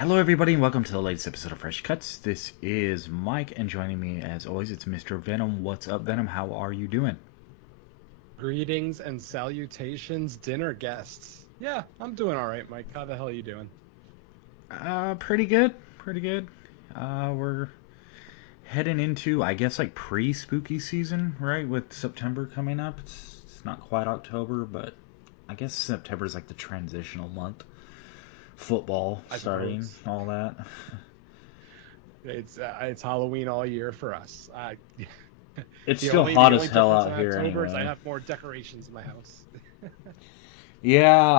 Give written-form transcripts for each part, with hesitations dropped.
Hello, everybody, and welcome to the latest episode of Fresh Cuts. This is Mike, and joining me, as always, it's Mr. Venom. What's up, Venom? How are you doing? Greetings and salutations, dinner guests. Yeah, I'm doing all right, Mike. How the hell are you doing? Pretty good. Pretty good. We're heading into, I guess, like pre-spooky season, right? With September coming up. It's not quite October, but I guess September is like the transitional month. Football I starting, suppose all that. it's Halloween all year for us. It's The still only hot the as only hell difference out in here, October is I anyway. have more decorations in my house. Yeah,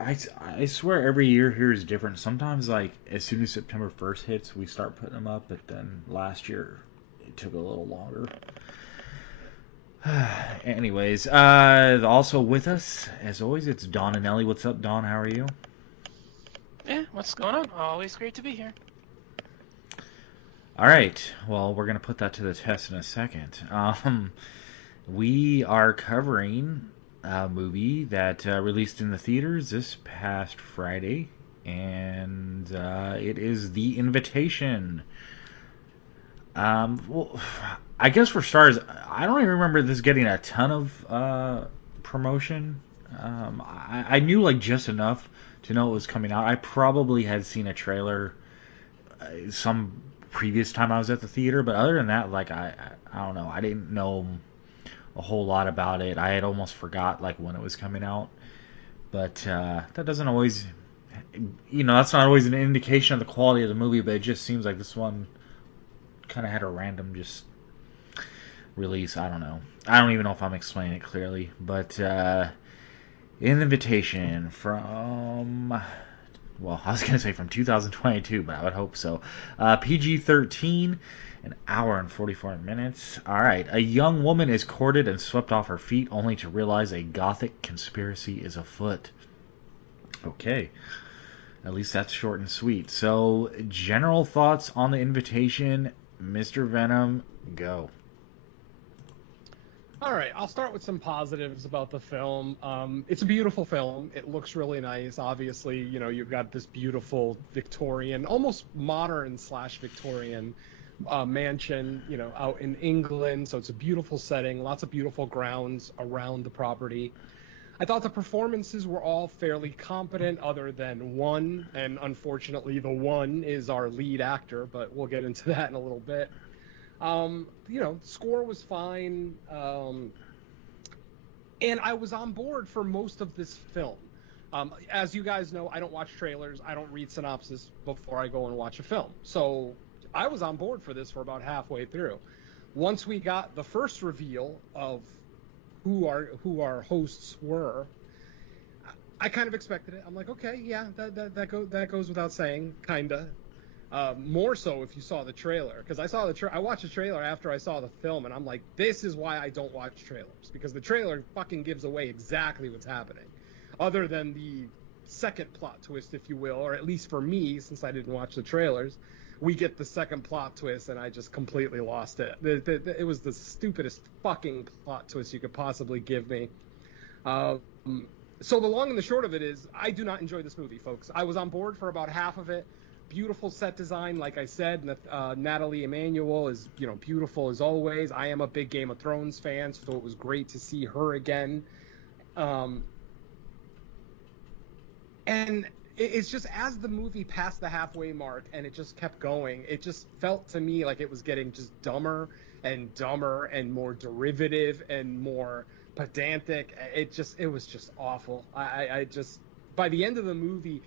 I swear every year here is different. Sometimes, like, as soon as September 1st hits, we start putting them up, but then last year it took a little longer. Anyways, also with us, as always, it's Don and Ellie. What's up, Don? How are you? Yeah, what's going on? Always great to be here. All right. Well, we're going to put that to the test in a second. We are covering a movie that released in the theaters this past Friday, and it is The Invitation. Well, I guess for starters, I don't even remember this getting a ton of promotion. I knew like just enough to know it was coming out. I probably had seen a trailer some previous time I was at the theater, but other than that, like I don't know. I didn't know a whole lot about it. I had almost forgot like when it was coming out, but that doesn't always, that's not always an indication of the quality of the movie. But it just seems like this one kind of had a random just release. I don't know. I don't even know if I'm explaining it clearly, but invitation from, well, I was gonna say from 2022, but I would hope so. PG-13, an hour and 44 minutes. All right, a young woman is courted and swept off her feet, only to realize a gothic conspiracy is afoot. Okay, at least that's short and sweet. So, general thoughts on the invitation, Mr. Venom, go. All right, I'll start with some positives about the film. It's a beautiful film. It looks really nice. Obviously, you've got this beautiful Victorian, almost modern slash Victorian mansion, out in England. So it's a beautiful setting, lots of beautiful grounds around the property. I thought the performances were all fairly competent, other than one, and unfortunately, the one is our lead actor, but we'll get into that in a little bit. Score was fine. And I was on board for most of this film. As you guys know, I don't watch trailers, I don't read synopsis before I go and watch a film. So I was on board for this for about halfway through. Once we got the first reveal of who our hosts were, I kind of expected it. I'm like, okay, yeah, that goes without saying, kinda. More so if you saw the trailer, because I watched the trailer after I saw the film, and I'm like, this is why I don't watch trailers, because the trailer fucking gives away exactly what's happening, other than the second plot twist, if you will, or at least for me, since I didn't watch the trailers, we get the second plot twist, and I just completely lost it. It was the stupidest fucking plot twist you could possibly give me. Um, so the long and the short of it is, I do not enjoy this movie, folks. I was on board for about half of it. Beautiful set design, like I said. Natalie Emanuel is, beautiful as always. I am a big Game of Thrones fan, so it was great to see her again. Um, and it's just, as the movie passed the halfway mark and it just kept going, it just felt to me like it was getting just dumber and more derivative and more pedantic. It was just awful. I just, by the end of the movie,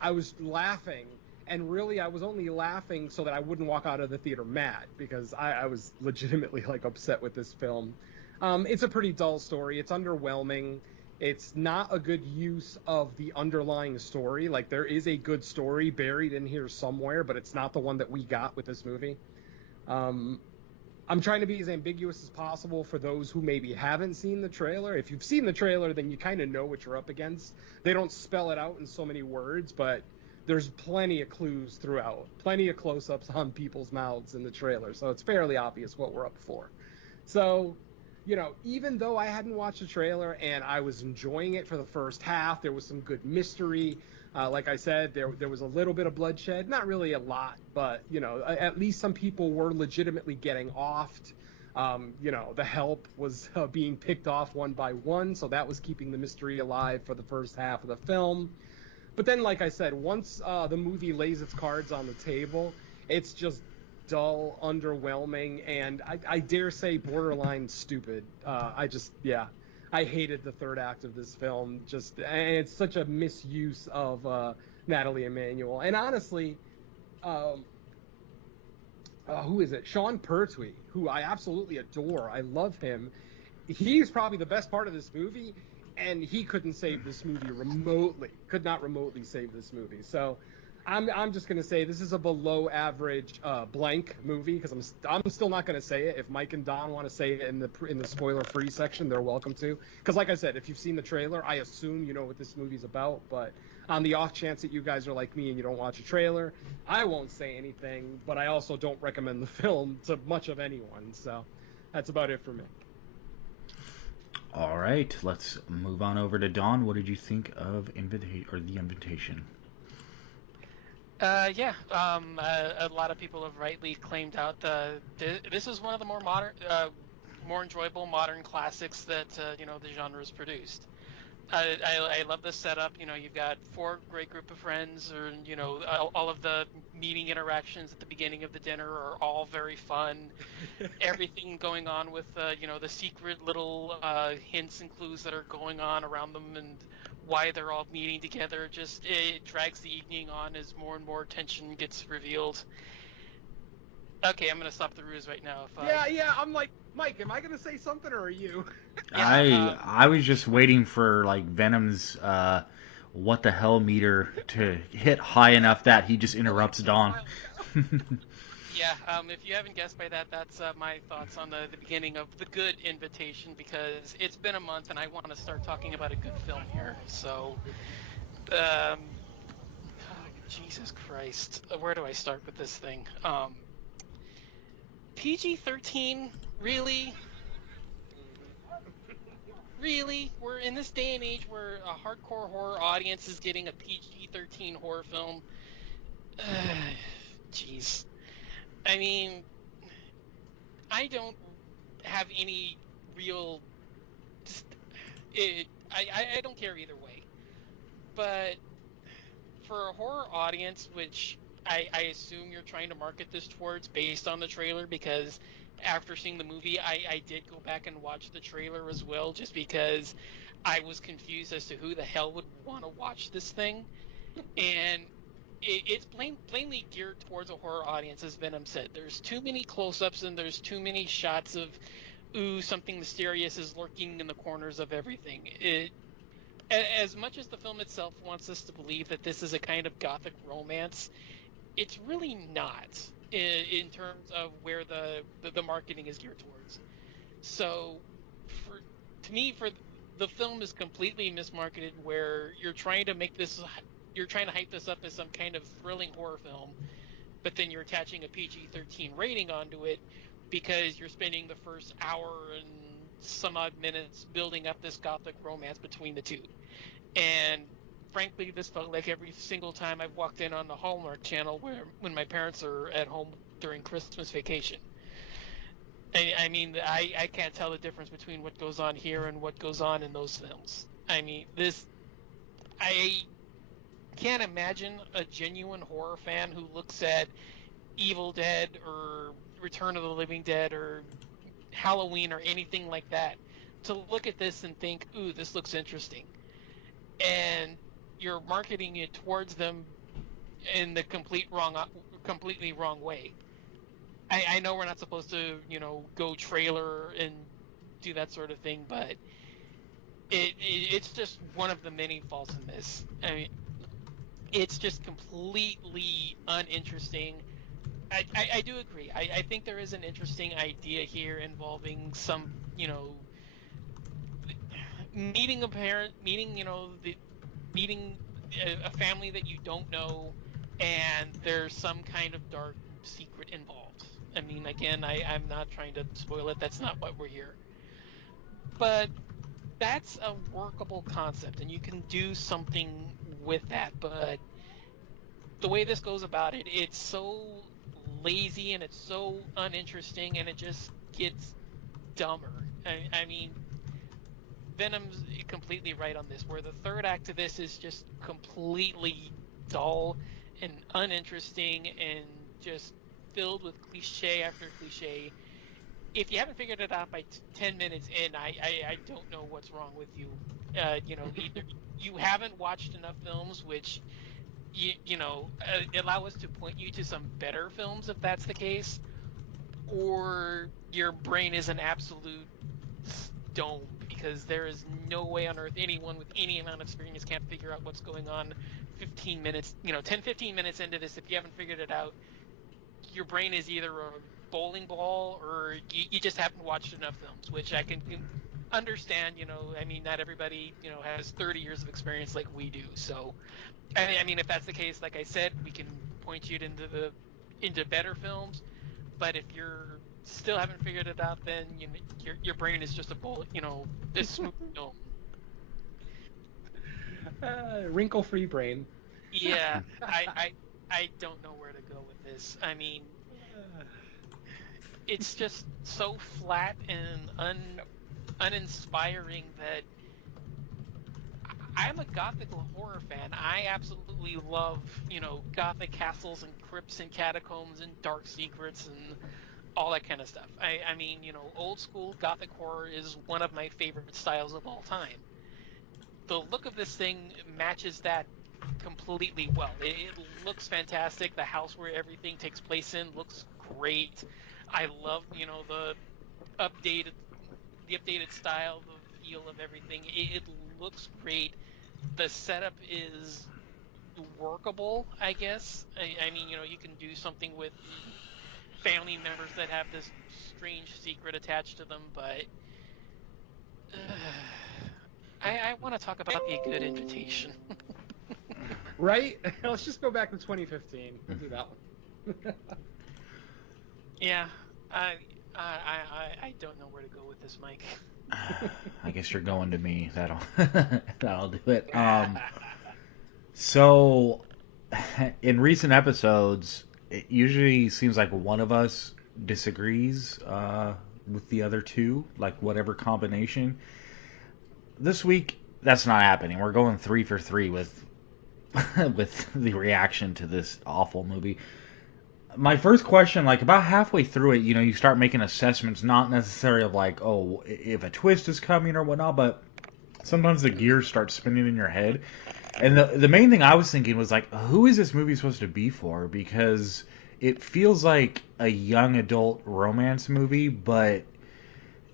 I was laughing, and really I was only laughing so that I wouldn't walk out of the theater mad, because I was legitimately like upset with this film. It's a pretty dull story. It's underwhelming. It's not a good use of the underlying story. Like, there is a good story buried in here somewhere, but it's not the one that we got with this movie. Um, I'm trying to be as ambiguous as possible for those who maybe haven't seen the trailer. If you've seen the trailer, then you kind of know what you're up against. They don't spell it out in so many words, but there's plenty of clues throughout, plenty of close-ups on people's mouths in the trailer, so it's fairly obvious what we're up for. So, even though I hadn't watched the trailer and I was enjoying it for the first half, there was some good mystery. Like I said, there was a little bit of bloodshed, not really a lot, but at least some people were legitimately getting offed. The help was being picked off one by one, so that was keeping the mystery alive for the first half of the film. But then, like I said, once the movie lays its cards on the table, it's just dull, underwhelming, and I dare say borderline stupid. Yeah, I hated the third act of this film. And it's such a misuse of Natalie Emmanuel. And honestly, um, who is it? Sean Pertwee, who I absolutely adore. I love him. He's probably the best part of this movie, and he couldn't save this movie remotely. Could not remotely save this movie. So I'm just gonna say this is a below average blank movie because I'm still not gonna say it. If Mike and Don want to say it in the spoiler free section, they're welcome to. Because like I said, if you've seen the trailer, I assume you know what this movie's about. But on the off chance that you guys are like me and you don't watch a trailer, I won't say anything. But I also don't recommend the film to much of anyone. So that's about it for me. All right, let's move on over to Dawn. What did you think of the invitation? Yeah. A lot of people have rightly claimed out this is one of the more modern, more enjoyable modern classics that the genre has produced. I love the setup. You've got four great group of friends, or all of the meeting interactions at the beginning of the dinner are all very fun. Everything going on with the secret little hints and clues that are going on around them and why they're all meeting together, just it drags the evening on as more and more tension gets revealed. Okay, I'm gonna stop the ruse right now. If I Yeah. I'm like, Mike, am I gonna say something or are you? Yeah, I was just waiting for like Venom's what the hell meter to hit high enough that he just Oh, like interrupts a Dawn. while ago. yeah. If you haven't guessed by that, that's my thoughts on the beginning of the good invitation, because it's been a month and I want to start talking about a good film here. So, um, oh, Jesus Christ, where do I start with this thing? PG-13, really? Really? We're in this day and age where a hardcore horror audience is getting a PG-13 horror film. Jeez. I mean, I don't have any real. Just, I don't care either way. But for a horror audience, which I assume you're trying to market this towards based on the trailer, because after seeing the movie, I did go back and watch the trailer as well, just because I was confused as to who the hell would want to watch this thing. And it's plainly geared towards a horror audience, as Venom said. There's too many close-ups and there's too many shots of, ooh, something mysterious is lurking in the corners of everything. As much as the film itself wants us to believe that this is a kind of gothic romance, it's really not in terms of where the marketing is geared towards. So, for to me, for the film is completely mismarketed, where you're trying to hype this up as some kind of thrilling horror film, but then you're attaching a PG-13 rating onto it because you're spending the first hour and some odd minutes building up this gothic romance between the two. And frankly, this felt like every single time I've walked in on the Hallmark Channel when my parents are at home during Christmas vacation. I mean, I can't tell the difference between what goes on here and what goes on in those films. I mean, I can't imagine a genuine horror fan who looks at Evil Dead or Return of the Living Dead or Halloween or anything like that to look at this and think, ooh, this looks interesting. And you're marketing it towards them in the completely wrong way. I know we're not supposed to, go trailer and do that sort of thing, but it's just one of the many faults in this. I mean, it's just completely uninteresting. I do agree. I think there is an interesting idea here involving some, meeting a parent, meeting a family that you don't know, and there's some kind of dark secret involved. I mean, again, I'm not trying to spoil it. That's not what we're here. But that's a workable concept, and you can do something with that, but the way this goes about it, it's so lazy and it's so uninteresting, and it just gets dumber. I mean, Venom's completely right on this, where the third act of this is just completely dull and uninteresting and just filled with cliche after cliche. If you haven't figured it out by 10 minutes in, I don't know what's wrong with you. Either you haven't watched enough films, which, allow us to point you to some better films if that's the case, or your brain is an absolute dome, because there is no way on earth anyone with any amount of experience can't figure out what's going on 15 minutes, 10, 15 minutes into this. If you haven't figured it out, your brain is either a bowling ball, or you just haven't watched enough films, which I can understand. I mean, not everybody, has 30 years of experience like we do. So, I mean, if that's the case, like I said, we can point you into better films. But if you're still haven't figured it out, then your brain is just a bullet, this smooth dome. Wrinkle-free brain. Yeah, I don't know where to go with this. I mean, it's just so flat and uninspiring that I'm a gothic horror fan. I absolutely love, gothic castles and crypts and catacombs and dark secrets and all that kind of stuff. I mean, old school gothic horror is one of my favorite styles of all time. The look of this thing matches that completely well. It looks fantastic. The house where everything takes place in looks great. I love, updated the updated style, the feel of everything. It looks great. The setup is workable, I guess. I mean, you can do something with family members that have this strange secret attached to them, but I want to talk about the good invitation. Right? Let's just go back to 2015. We'll do that one. Yeah, I, I don't know where to go with this, Mike. I guess you're going to me. That'll do it. So in recent episodes, it usually seems like one of us disagrees with the other two, like whatever combination. This week, that's not happening. We're going three for three with with the reaction to this awful movie. My first question, like about halfway through it, you start making assessments, not necessarily of like, oh, if a twist is coming or whatnot, but sometimes the gears start spinning in your head. And the main thing I was thinking was like, who is this movie supposed to be for? Because it feels like a young adult romance movie, but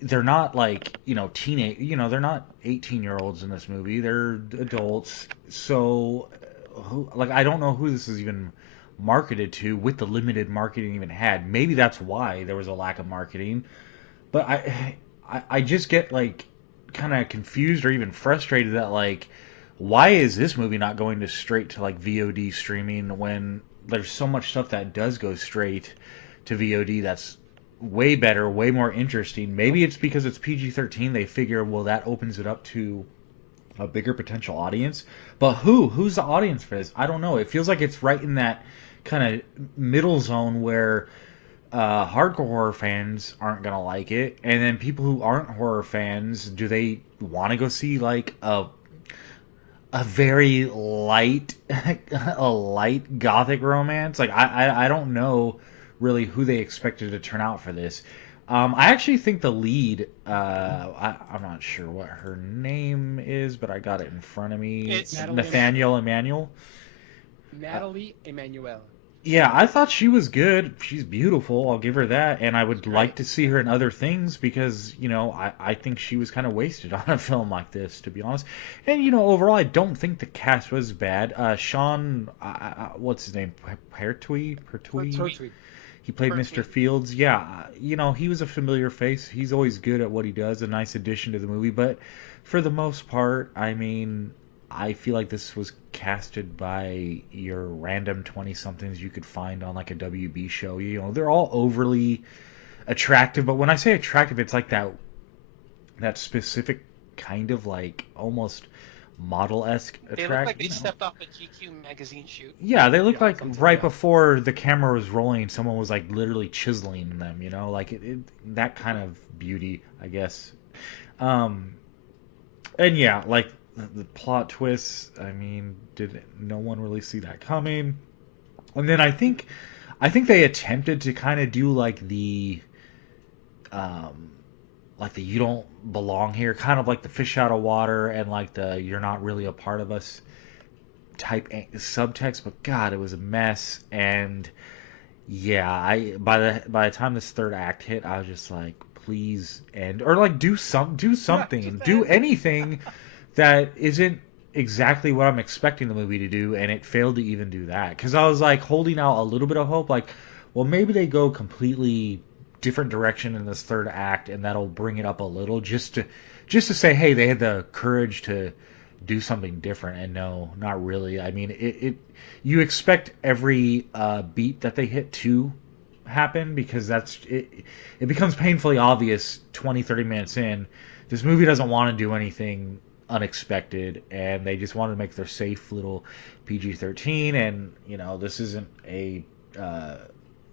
they're not like, teenage, they're not 18-year-olds in this movie. They're adults. So like I don't know who this is even marketed to with the limited marketing even had. Maybe that's why there was a lack of marketing. But I just get like kind of confused or even frustrated that like why is this movie not going to straight to like VOD streaming when there's so much stuff that does go straight to VOD that's way better, way more interesting. Maybe it's because it's PG-13. They figure, well, that opens it up to a bigger potential audience. But who's the audience for this? I don't know. It feels like it's right in that kind of middle zone where hardcore horror fans aren't gonna like it, and then people who aren't horror fans, do they want to go see like a very light a light gothic romance? Like I don't know really who they expected to turn out for this. I actually think the lead, I'm not sure what her name is, but I got it in front of me. It's Natalie Nathaniel Emmanuel. Natalie Emmanuel. Yeah, I thought she was good. She's beautiful. I'll give her that. And I would like Great. to see her in other things because, I think she was kind of wasted on a film like this, to be honest. And, overall, I don't think the cast was bad. Sean, what's his name? Pertwee? Pertwee? Tortui. He played Mr. Pertwee. Fields. Yeah, he was a familiar face. He's always good at what he does, a nice addition to the movie. But for the most part, I mean, I feel like this was casted by your random 20 somethings you could find on like a WB show. They're all overly attractive, but when I say attractive, it's like that specific kind of like almost model-esque They look attract, like they stepped off a GQ magazine shoot. Yeah, they look Yeah, like something. right Yeah. before the camera was rolling, someone was like literally chiseling them, like that kind of beauty, I guess. Um, and yeah, like the plot twists. I mean, did no one really see that coming? And then I think they attempted to kind of do um, like the you don't belong here, kind of like the fish out of water, and like the you're not really a part of us type subtext. But God, it was a mess. And yeah, I by the time this third act hit, I was just like, please end, or like do Yeah, something, just do end it. anything that isn't exactly what I'm expecting the movie to do, and it failed to even do that. Because I was like holding out a little bit of hope, like, well, maybe they go completely different direction in this third act, and that'll bring it up a little, just to say, hey, they had the courage to do something different. And no, not really. I mean, it you expect every beat that they hit to happen, because it becomes painfully obvious 20-30 minutes in, this movie doesn't want to do anything unexpected, and they just want to make their safe little PG-13. And this isn't uh,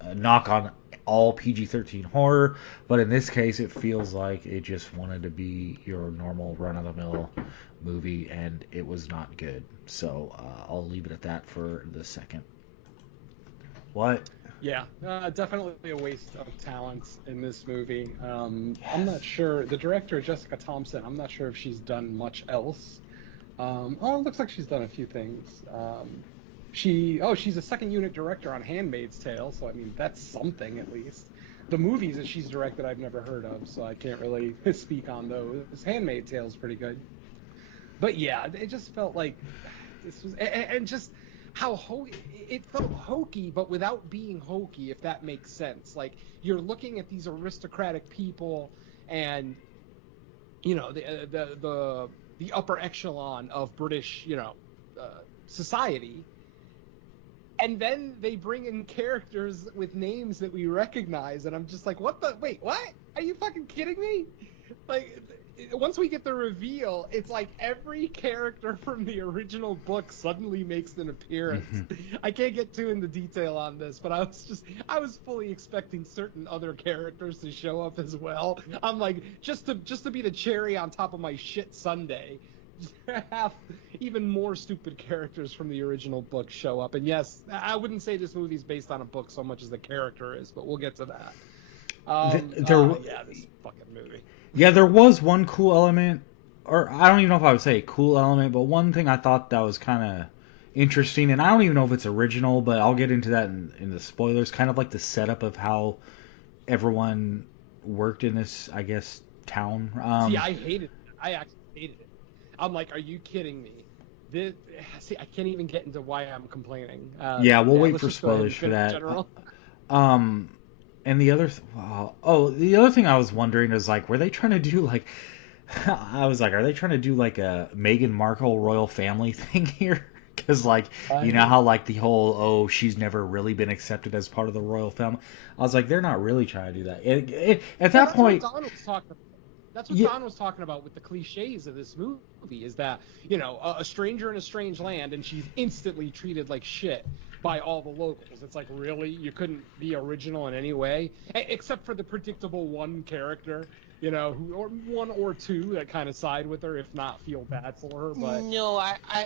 a knock on all PG-13 horror, but in this case it feels like it just wanted to be your normal run-of-the-mill movie, and it was not good. So I'll leave it at that for the second. What? Yeah, definitely a waste of talent in this movie. I'm Yes. not sure. The director, Jessica Thompson, I'm not sure if she's done much else. Oh, it looks like she's done a few things. She's a second unit director on Handmaid's Tale, so I mean that's something at least. The movies that she's directed, I've never heard of, so I can't really speak on those. Handmaid's Tale is pretty good, but yeah, it just felt like this was, and just how it felt hokey, but without being hokey, if that makes sense. Like you're looking at these aristocratic people, and the upper echelon of British, society, and then they bring in characters with names that we recognize, and I'm just like, what the wait, what? Are you fucking kidding me? Like, once we get the reveal, it's like every character from the original book suddenly makes an appearance. I can't get too into detail on this, but I was fully expecting certain other characters to show up as well. I'm like, just to be the cherry on top of my shit sundae, have even more stupid characters from the original book show up. And yes, I wouldn't say this movie's based on a book so much as the character is, but we'll get to that. There, Yeah, this fucking movie. yeah, there was one cool element, or I don't even know if I would say a cool element, but one thing I thought that was kind of interesting, and I don't even know if it's original, but I'll get into that in the spoilers. Kind of like the setup of how everyone worked in this, I guess, town. See, I hated it. I actually hated it. I'm like, are you kidding me? This, see, I can't even get into why I'm complaining. Yeah, we'll Yeah, wait let's for just go ahead spoilers and for finish that. general. Um, and the other thing I was wondering is like, were they trying to do like, I was like, are they trying to do like a Meghan Markle royal family thing here? Because like, I how like the whole, oh, she's never really been accepted as part of the royal family. I was like, they're not really trying to do that. At Well, that that's what point, Don was talking about. That's what yeah, Don was talking about with the cliches of this movie is that, a stranger in a strange land and she's instantly treated like shit by all the locals. It's like, really? You couldn't be original in any way? Except for the predictable one character, or one or two that kind of side with her, if not feel bad for her. But No,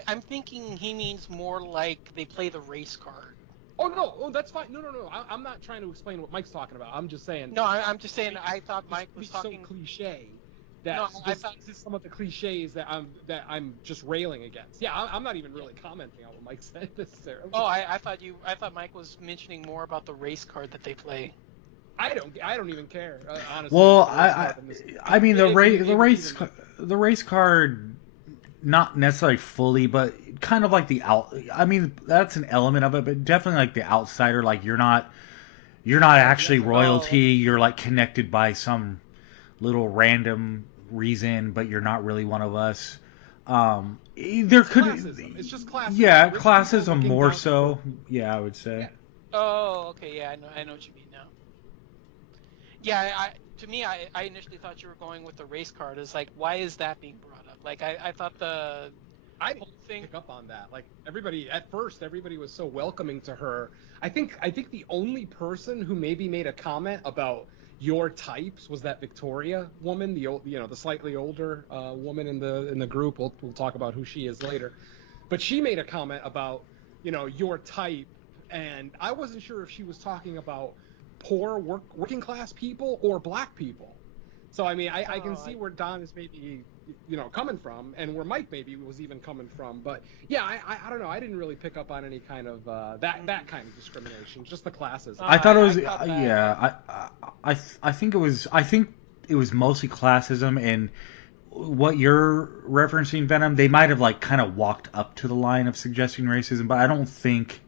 I'm thinking he means more like they play the race card. oh no, oh that's fine. No, no, no. I'm not trying to explain what Mike's talking about. I'm just saying No, I'm just saying. like I thought this Mike was movie's so talking. cliche No, that I this thought. this is some of the cliches that I'm just railing against. Yeah, I'm not even Yeah. really commenting on what Mike said Oh, necessarily. I thought Mike was mentioning more about the race card that they play. I don't even care honestly well, about the race card in this I movie. mean If if it's even the race card, not necessarily fully, but kind of like the out. I mean, that's an element of it, but definitely like the outsider. Like you're not the actually outside. Oh, royalty. okay. You're like connected by some little random reason, but you're not really one of us. There It's could, classism. It's just classism. yeah, Rich people classism looking more down on poor so. people. Yeah, I would say. Yeah. Oh, okay. Yeah, I know what you mean now. Yeah, to me, I initially thought you were going with the race card. It's like, why is that being brought up? Like, I thought the I the didn't whole thing. pick up on that. Like everybody was so welcoming to her. I think the only person who maybe made a comment about your types was that Victoria woman, the old, the slightly older woman in the group. We'll talk about who she is later. But she made a comment about, your type, and I wasn't sure if she was talking about poor working class people or black people. So I mean, I can Oh, see where Don is maybe coming from, and where Mike maybe was even coming from. But yeah, I don't know. I didn't really pick up on any kind of that kind of discrimination, just the classism. I thought it I was caught that. yeah. I think it was mostly classism and what you're referencing, Venom. They might have like kind of walked up to the line of suggesting racism, but I don't think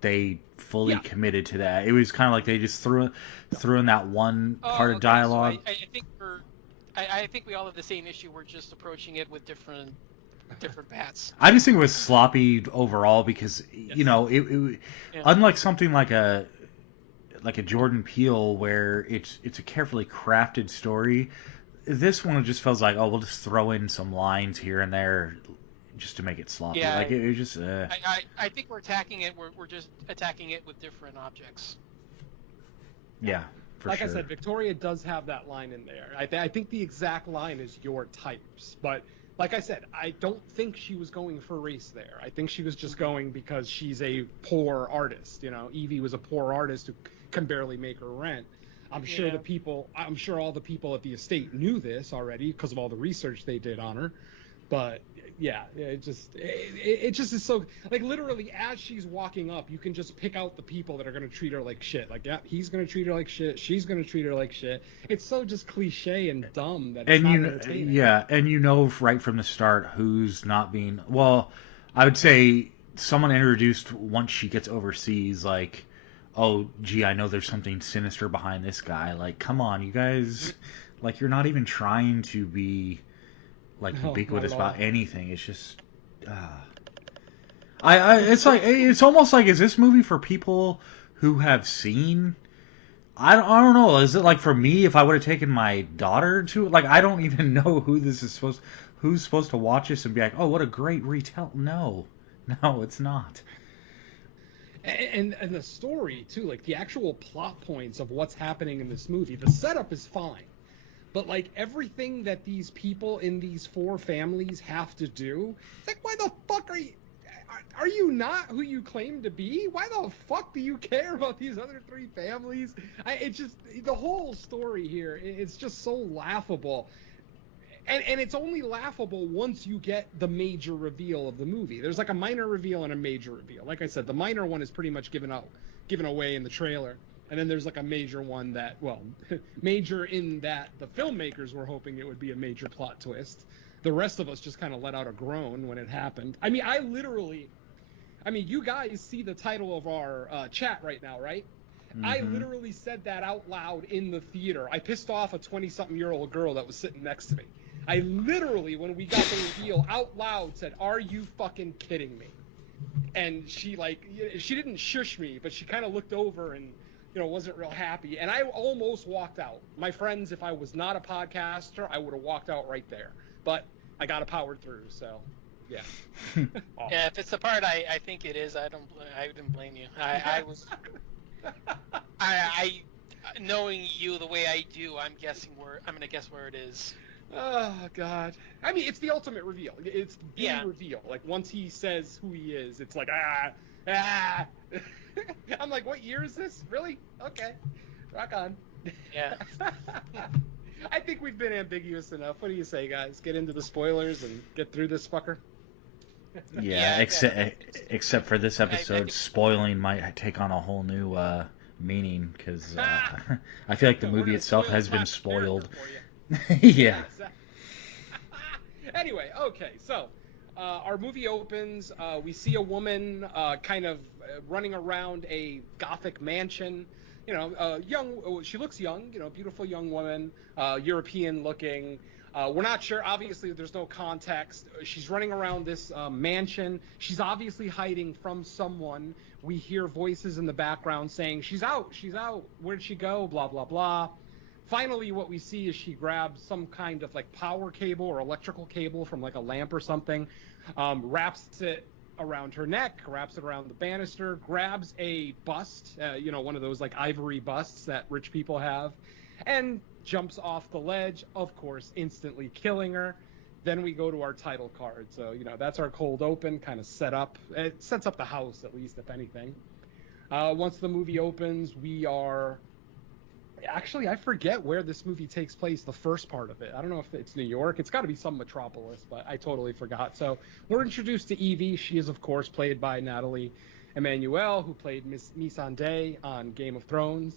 they fully Yeah. committed to that. It was kind of like they just threw in that one part Oh, of okay. So dialogue. I think we all have the same issue. We're just approaching it with different bats. I just think it was sloppy overall because Yes. it Yeah. unlike something like a Jordan Peele where it's a carefully crafted story. This one just feels like, oh, we'll just throw in some lines here and there just to make it sloppy. Yeah. Like it was just I think we're attacking it. We're just attacking it with different objects. Yeah. yeah, for Like I sure. said, Victoria does have that line in there. I think the exact line is your types. But like I said, I don't think she was going for race there. I think she was just Mhm. going because she's a poor artist. Evie was a poor artist who can barely make her rent. Yeah. I'm sure all the people at the estate knew this already because of all the research they did on her. But yeah, it just is so, like, literally as she's walking up, you can just pick out the people that are gonna treat her like shit. Like, yeah, he's gonna treat her like shit. She's gonna treat her like shit. It's so just cliche and dumb that it's And not entertaining. yeah, and right from the start who's not being well. I would say someone introduced once she gets overseas, like, oh, gee, I know there's something sinister behind this guy. Like, come on, you guys, like, you're not even trying to be like No, not at ubiquitous about all. anything. It's just, it's like it's almost like, is this movie for people who have seen? I don't know. Is it like for me if I would have taken my daughter to, like, I don't even know who's supposed to watch this and be like, oh, what a great retell. No, no, it's not. And the story too, like the actual plot points of what's happening in this movie. The setup is fine. But like everything that these people in these four families have to do, it's like, why the fuck are you not who you claim to be? Why the fuck do you care about these other three families? It's just the whole story here. It's just so laughable, and it's only laughable once you get the major reveal of the movie. There's like a minor reveal and a major reveal. Like I said, the minor one is pretty much given away in the trailer. And then there's like a major one that, well, major in that the filmmakers were hoping it would be a major plot twist. The rest of us just kind of let out a groan when it happened. You guys see the title of our chat right now, right? I Hmm. literally said that out loud in the theater. I pissed off a 20-something-year-old girl that was sitting next to me. I literally, when we got the reveal, out loud said, "Are you fucking kidding me?" And she didn't shush me, but she kind of looked over and wasn't real happy. And I almost walked out. My friends, if I was not a podcaster, I would have walked out right there. But I got to power through. So yeah, Yeah. awesome. If it's the part I think it is, I didn't blame you. I was I knowing you the way I do, I'm gonna guess where it is. Oh God! It's the ultimate reveal. It's the Yeah. reveal. Like once he says who he is, it's like ah. I'm like, what year is this? Really? Okay, rock on. Yeah. I think we've been ambiguous enough. What do you say, guys? Get into the spoilers and get through this fucker. Yeah, Yeah. except for this I episode, think spoiling might take on a whole new meaning because I feel like the We're movie gonna itself spoil a has been classic character spoiled. for you. Yeah, Yeah. exactly. Anyway, okay, so our movie opens. We see a woman kind of running around a gothic mansion. Young. She looks young. Beautiful young woman, European looking. We're not sure. Obviously, there's no context. She's running around this mansion. She's obviously hiding from someone. We hear voices in the background saying, "She's out. She's out. Where'd she go?" Blah blah blah. Finally, what we see is she grabs some kind of like power cable or electrical cable from like a lamp or something, wraps it around her neck, wraps it around the banister, grabs a bust, one of those like ivory busts that rich people have, and jumps off the ledge, of course, instantly killing her. Then we go to our title card. So, that's our cold open, kind of set up. It sets up the house, at least, if anything. Once the movie opens, we are. Actually, I forget where this movie takes place, the first part of it. I don't know if it's New York. It's got to be some metropolis, but I totally forgot. So we're introduced to Evie. She is, of course, played by Natalie Emmanuel, who played Miss Missandei on Game of Thrones.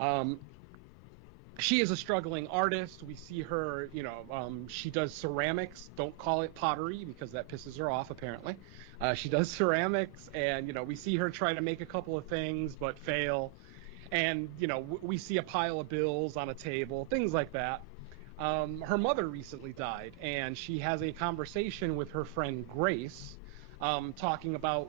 Um, she is a struggling artist. We see her, she does ceramics. Don't call it pottery because that pisses her off, apparently. She does ceramics, and, we see her try to make a couple of things but fail. And, we see a pile of bills on a table, things like that. Her mother recently died, and she has a conversation with her friend Grace, talking about,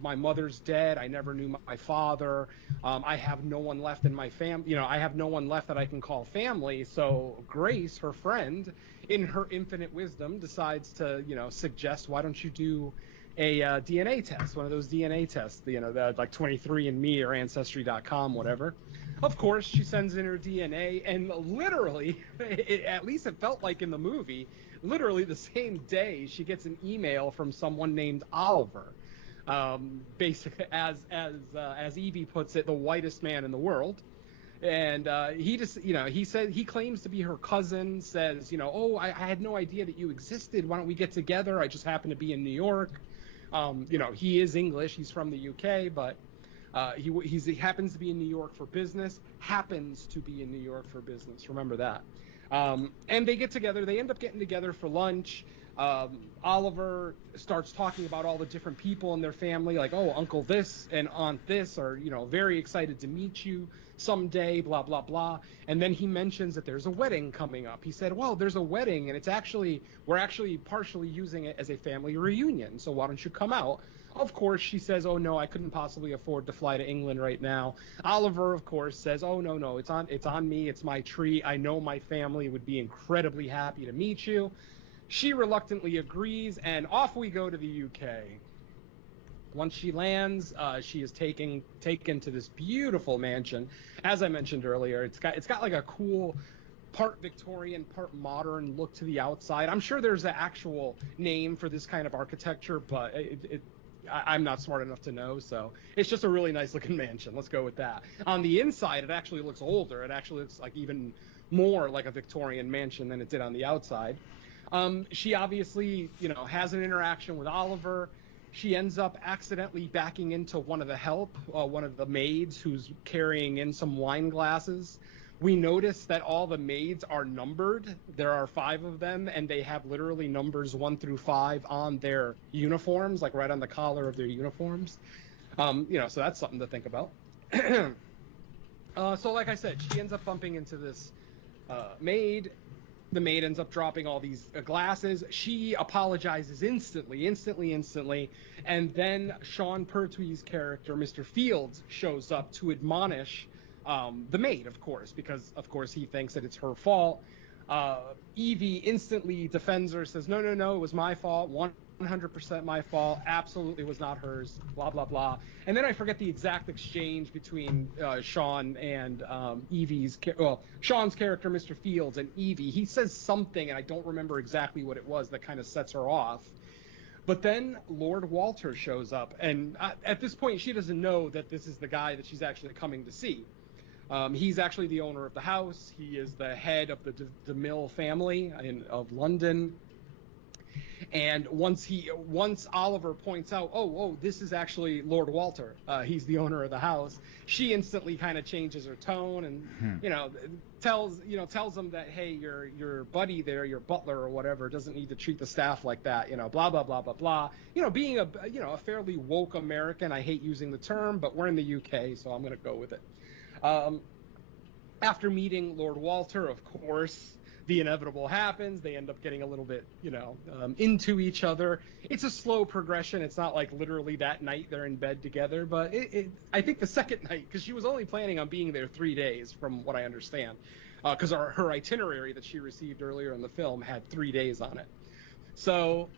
my mother's dead. I never knew my father. I have no one left in my family. I have no one left that I can call family. So Grace, her friend, in her infinite wisdom, decides to, suggest, why don't you do a DNA test, one of those DNA tests, the like 23andMe or Ancestry.com, whatever. Of course, she sends in her DNA, and literally, at least it felt like in the movie, literally the same day, she gets an email from someone named Oliver. Basically, as Evie puts it, the whitest man in the world. And he just, he said he claims to be her cousin. Says, oh, I had no idea that you existed. Why don't we get together? I just happen to be in New York. He is English. He's from the UK, but he happens to be in New York for business. Happens to be in New York for business. Remember that. And they get together. They end up getting together for lunch. Oliver starts talking about all the different people in their family, like, oh, Uncle this and Aunt this are, very excited to meet you someday, blah, blah, blah. And then he mentions that there's a wedding coming up. He said, well, there's a wedding, and we're actually partially using it as a family reunion. So why don't you come out? Of course, she says, oh, no, I couldn't possibly afford to fly to England right now. Oliver, of course, says, oh, no, it's on me. It's my treat. I know my family would be incredibly happy to meet you. She reluctantly agrees, and off we go to the UK. Once she lands, she is taken to this beautiful mansion. As I mentioned earlier, it's got like a cool part Victorian, part modern look to the outside. I'm sure there's an actual name for this kind of architecture, but I'm not smart enough to know, so it's just a really nice looking mansion. Let's go with that. On the inside, it actually looks older. It actually looks like even more like a Victorian mansion than it did on the outside. She obviously, has an interaction with Oliver. She ends up accidentally backing into one of the maids who's carrying in some wine glasses. We notice that all the maids are numbered. There are 5 of them, and they have literally numbers 1 through 5 on their uniforms, like right on the collar of their uniforms. So that's something to think about. So like I said, she ends up bumping into this maid. The maid ends up dropping all these glasses. She apologizes instantly, and then Sean Pertwee's character, Mr. Fields, shows up to admonish the maid, of course, because of course he thinks that it's her fault. Evie instantly defends her, says, no, it was my fault, 100% my fault, absolutely was not hers, blah, blah, blah. And then I forget the exact exchange between Sean and Sean's character, Mr. Fields, and Evie. He says something, and I don't remember exactly what it was, that kind of sets her off. But then Lord Walter shows up, and at this point, she doesn't know that this is the guy that she's actually coming to see. He's actually the owner of the house. He is the head of the DeMille family of London. And once Oliver points out, oh, this is actually Lord Walter. He's the owner of the house. She instantly kind of changes her tone and tells him that, hey, your buddy there, your butler or whatever, doesn't need to treat the staff like that. Blah blah blah blah blah. Being a fairly woke American, I hate using the term, but we're in the UK, so I'm gonna go with it. After meeting Lord Walter, of course, the inevitable happens. They end up getting a little bit, into each other. It's a slow progression. It's not like literally that night they're in bed together, but I think the second night, because she was only planning on being there 3 days, from what I understand. because her itinerary that she received earlier in the film had 3 days on it. So,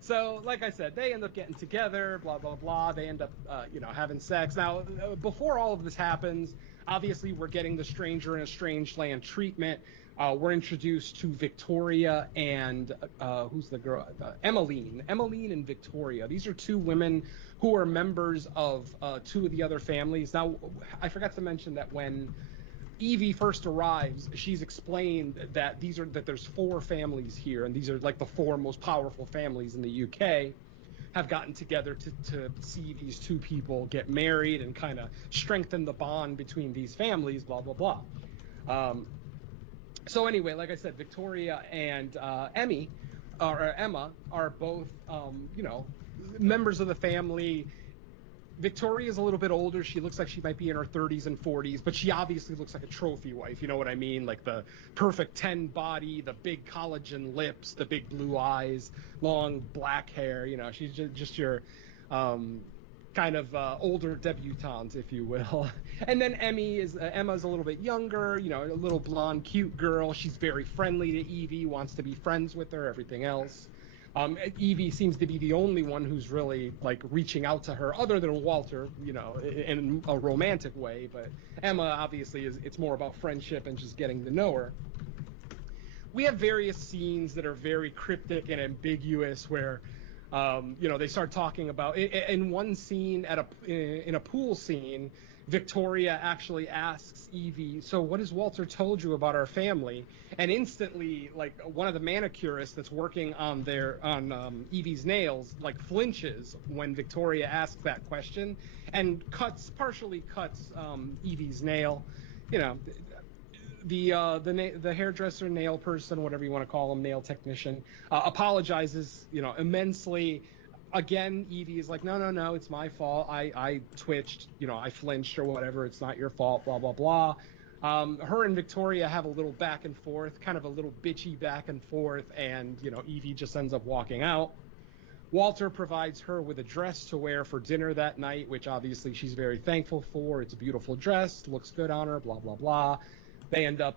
so like I said, they end up getting together, blah blah blah. They end up, having sex. Now, before all of this happens, obviously we're getting the stranger in a strange land treatment. We're introduced to Victoria and who's the girl? Emmeline. Emmeline and Victoria. These are two women who are members of two of the other families. Now, I forgot to mention that when Evie first arrives, she's explained that there's four families here, and these are like the four most powerful families in the UK have gotten together to see these two people get married and kind of strengthen the bond between these families, blah blah blah. Um, so anyway, like I said, Victoria and Emma are both members of the family. Victoria's a little bit older. She looks like she might be in her 30s and 40s, but she obviously looks like a trophy wife. You know what I mean? Like the perfect 10 body, the big collagen lips, the big blue eyes, long black hair. She's just your kind of older debutante, if you will. And then Emma's a little bit younger, a little blonde, cute girl. She's very friendly to Evie, wants to be friends with her, everything else. Evie seems to be the only one who's really like reaching out to her, other than Walter, in a romantic way. But Emma obviously it's more about friendship and just getting to know her. We have various scenes that are very cryptic and ambiguous where they start talking about in one scene in a pool scene. Victoria actually asks Evie, "So what has Walter told you about our family?" And instantly, like one of the manicurists that's working on Evie's nails, like flinches when Victoria asks that question, and partially cuts Evie's nail. You know, the hairdresser, nail person, whatever you want to call him, nail technician, apologizes, immensely. Again, Evie is like, no, no, no, it's my fault. I twitched, I flinched or whatever. It's not your fault. Blah blah blah. Her and Victoria have a little back and forth, kind of a little bitchy back and forth, and Evie just ends up walking out. Walter provides her with a dress to wear for dinner that night, which obviously she's very thankful for. It's a beautiful dress, looks good on her, blah, blah, blah. They end up,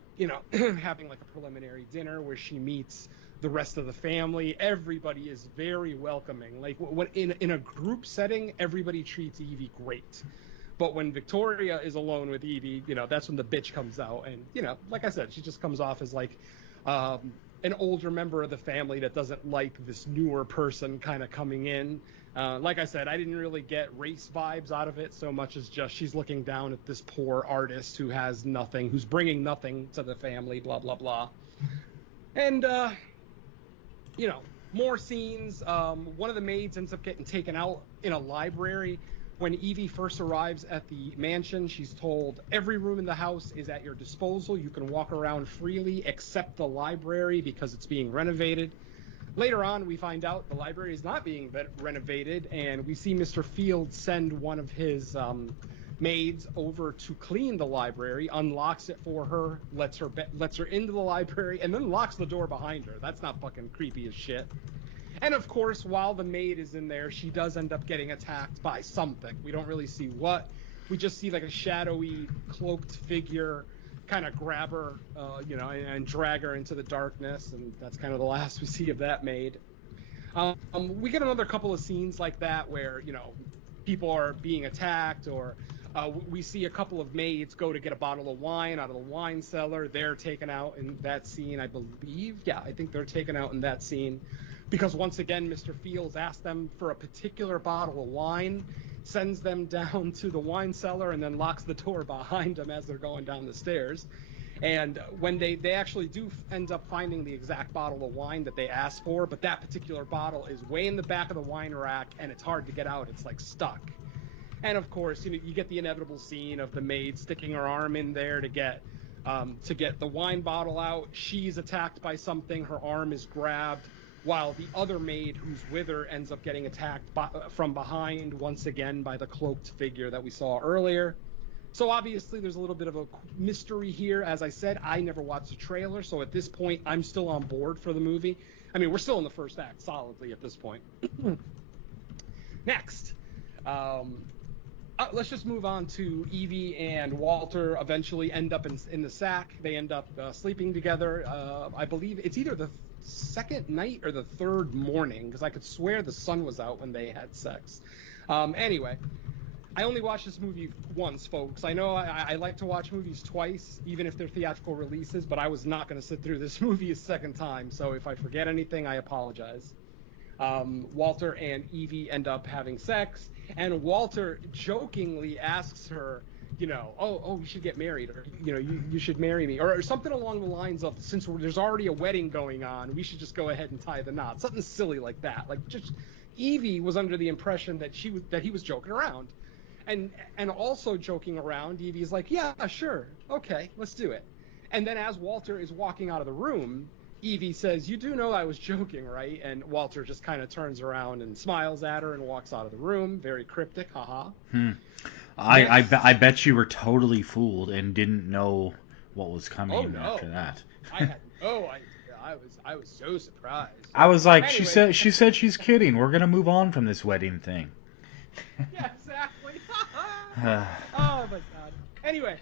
having like a preliminary dinner where she meets the rest of the family. Everybody is very welcoming. Like in a group setting, everybody treats Evie great. But when Victoria is alone with Evie, that's when the bitch comes out. And, like I said, she just comes off as like an older member of the family that doesn't like this newer person kind of coming in. Like I said, I didn't really get race vibes out of it so much as just she's looking down at this poor artist who has nothing, who's bringing nothing to the family, blah, blah, blah. And, more scenes. One of the maids ends up getting taken out in a library. When Evie first arrives at the mansion, she's told every room in the house is at your disposal. You can walk around freely except the library because it's being renovated. Later on, we find out the library is not being renovated, and we see Mr. Field send one of his maids over to clean the library, unlocks it for her, lets her into the library, and then locks the door behind her. That's not fucking creepy as shit. And of course, while the maid is in there, she does end up getting attacked by something. We don't really see what. We just see like a shadowy, cloaked figure kind of grab her, and drag her into the darkness. And that's kind of the last we see of that maid. We get another couple of scenes like that where, people are being attacked, or we see a couple of maids go to get a bottle of wine out of the wine cellar. They're taken out in that scene, I believe. Yeah, I think they're taken out in that scene. Because once again, Mr. Fields asks them for a particular bottle of wine, sends them down to the wine cellar, and then locks the door behind them as they're going down the stairs. And when they actually do end up finding the exact bottle of wine that they asked for, but that particular bottle is way in the back of the wine rack, and it's hard to get out. It's like stuck. And of course, you get the inevitable scene of the maid sticking her arm in there to get the wine bottle out. She's attacked by something. Her arm is grabbed, while the other maid who's with her ends up getting attacked from behind, once again by the cloaked figure that we saw earlier. So obviously there's a little bit of a mystery here. As I said, I never watched the trailer, so at this point I'm still on board for the movie. I mean, we're still in the first act solidly at this point. Next. let's just move on to Evie and Walter eventually end up in the sack. They end up sleeping together. I believe it's either the second night or the third morning, because I could swear the sun was out when they had sex. Anyway, I only watched this movie once, folks. I know I like to watch movies twice, even if they're theatrical releases, but I was not going to sit through this movie a second time. So if I forget anything, I apologize. Walter and Evie end up having sex, and Walter jokingly asks her, oh, we should get married, or you should marry me, or something along the lines of, since there's already a wedding going on, we should just go ahead and tie the knot, something silly like that. Like, just Evie was under the impression that he was joking around, and also joking around. Evie's like, yeah, sure, okay, let's do it. And then as Walter is walking out of the room, Evie says, "You do know I was joking, right?" And Walter just kind of turns around and smiles at her and walks out of the room. Very cryptic, haha. Hmm. Next. I bet you were totally fooled and didn't know what was Oh coming after no, that. I had no idea. I was so surprised. I So was like, anyway, she said she's kidding. We're gonna move on from this wedding thing. yeah, exactly. Oh my god. Anyway,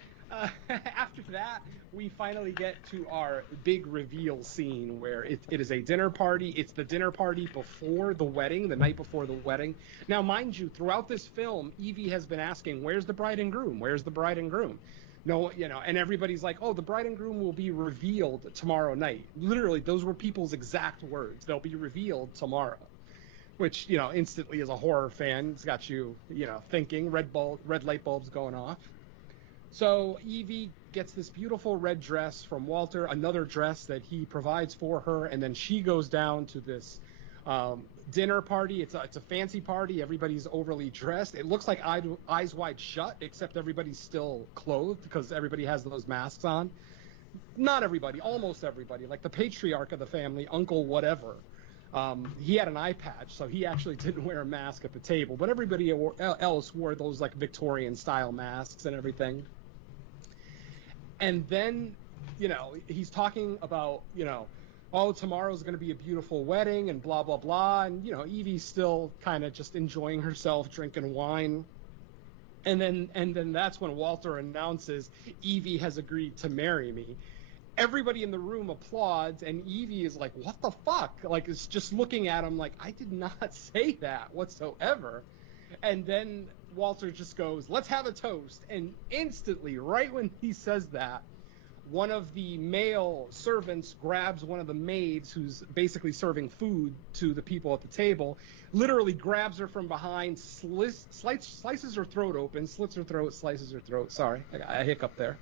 after that, we finally get to our big reveal scene where it is a dinner party. It's the dinner party before the wedding, the night before the wedding. Now, mind you, throughout this film, Evie has been asking, "Where's the bride and groom? Where's the bride and groom?" No, and everybody's like, "Oh, the bride and groom will be revealed tomorrow night." Literally, those were people's exact words. They'll be revealed tomorrow, which instantly as a horror fan, it's got you thinking, red light bulbs going off. So Evie gets this beautiful red dress from Walter, another dress that he provides for her, and then she goes down to this dinner party. It's a fancy party. Everybody's overly dressed. It looks like Eyes Wide Shut, except everybody's still clothed because everybody has those masks on. Not everybody, almost everybody. Like the patriarch of the family, Uncle whatever. He had an eye patch, so he actually didn't wear a mask at the table. But everybody else wore those like Victorian style masks and everything. And then, he's talking about, oh, tomorrow's going to be a beautiful wedding and blah, blah, blah. And, Evie's still kind of just enjoying herself, drinking wine. And then that's when Walter announces Evie has agreed to marry me. Everybody in the room applauds, and Evie is like, what the fuck? Like, it's just looking at him like, I did not say that whatsoever. And then Walter just goes, let's have a toast. And instantly, right when he says that, one of the male servants grabs one of the maids who's basically serving food to the people at the table, literally grabs her from behind, slices her throat open, slits her throat, slices her throat. Sorry, I hiccup there.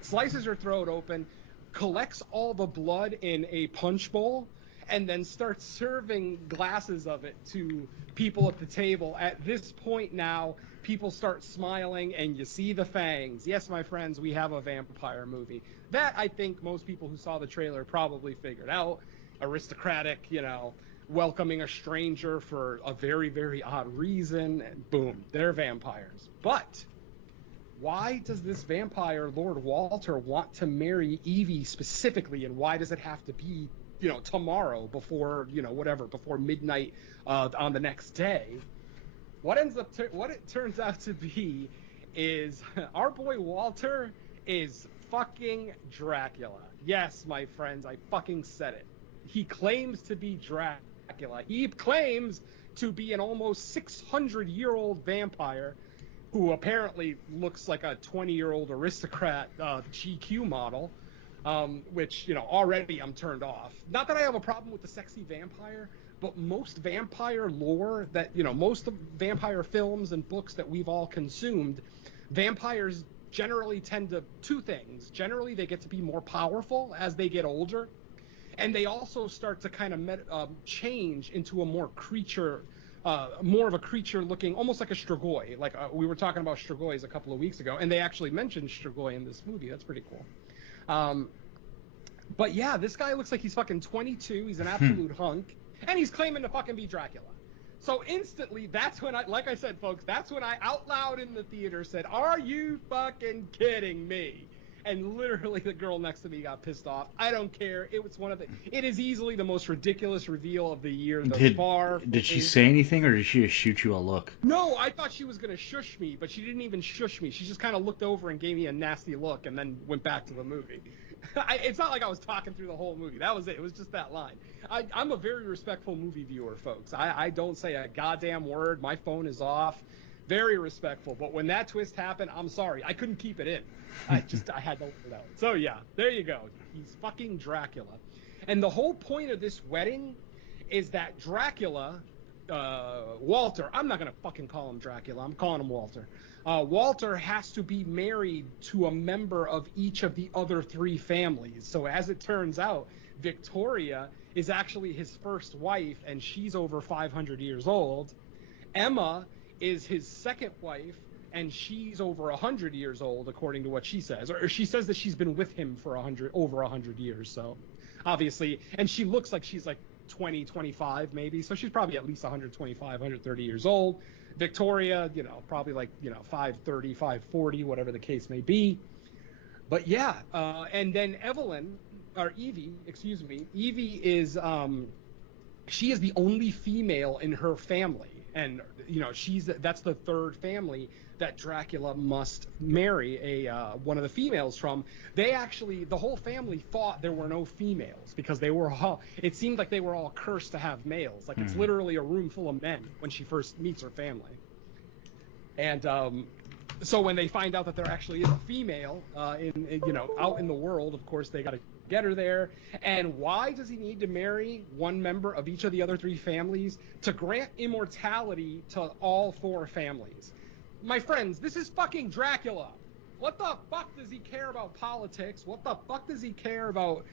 Slices her throat open, collects all the blood in a punch bowl, and then starts serving glasses of it to people at the table. At this point now, people start smiling, and you see the fangs. Yes, my friends, we have a vampire movie. That, I think, most people who saw the trailer probably figured out. Aristocratic, welcoming a stranger for a very, very odd reason, and boom, they're vampires. But why does this vampire Lord Walter want to marry Evie specifically, and why does it have to be tomorrow before whatever, before midnight on the next day? What it turns out to be is our boy Walter is fucking Dracula. Yes, my friends, I fucking said it. He claims to be Dracula. He claims to be an almost 600-year-old vampire who apparently looks like a 20-year-old aristocrat GQ model, which, already I'm turned off. Not that I have a problem with the sexy vampire, but most vampire lore that, most of vampire films and books that we've all consumed, vampires generally tend to two things. Generally, they get to be more powerful as they get older, and they also start to kind of change into a more of a creature looking almost like a Strigoi. Like we were talking about Strigois a couple of weeks ago, and they actually mentioned Strigoi in this movie. That's pretty cool. But yeah, this guy looks like he's fucking 22. He's an absolute hunk, and he's claiming to fucking be Dracula. So instantly, that's when like I said, folks, that's when I out loud in the theater said, "Are you fucking kidding me?" And literally, the girl next to me got pissed off. I don't care. It is easily the most ridiculous reveal of the year thus Did far for did she me. say anything, or did she just shoot you a look? No, I thought she was gonna shush me, but she didn't even shush me. She just kind of looked over and gave me a nasty look, and then went back to the movie. It's not like I was talking through the whole movie. That was it. It was just that line. I'm a very respectful movie viewer, folks. I don't say a goddamn word. My phone is off. Very respectful. But when that twist happened, I'm sorry. I couldn't keep it in. I had to let it out. So yeah, there you go. He's fucking Dracula. And the whole point of this wedding is that Dracula, Walter, I'm not going to fucking call him Dracula. I'm calling him Walter. Walter has to be married to a member of each of the other three families. So as it turns out, Victoria is actually his first wife, and she's over 500 years old. Emma is his second wife, and she's over 100 years old, according to what she says. Or she says that she's been with him for over 100 years. So obviously, and she looks like she's like 20, 25 maybe. So she's probably at least 125, 130 years old. Victoria, probably like, 530, 540, whatever the case may be. But yeah, and then Evelyn, or Evie, excuse me, Evie is, she is the only female in her family. And, that's the third family that Dracula must marry one of the females from. The whole family thought there were no females because it seemed like they were all cursed to have males. Like, it's literally a room full of men when she first meets her family. And so when they find out that there actually is a female out in the world, of course, they got to get her there. And why does he need to marry one member of each of the other three families? To grant immortality to all four families. My friends, this is fucking Dracula. What the fuck does he care about politics? What the fuck does he care about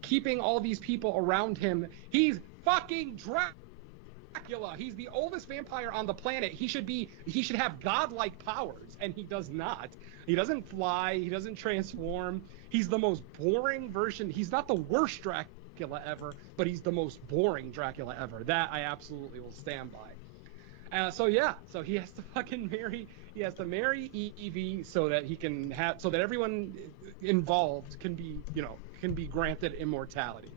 keeping all these people around him? He's fucking Dracula. He's the oldest vampire on the planet. He should have godlike powers, and he does not. He doesn't fly. He doesn't transform. He's the most boring version. He's not the worst Dracula ever, but he's the most boring Dracula ever. That I absolutely will stand by. So he has to fucking marry. He has to marry Evie so that everyone involved can be granted immortality.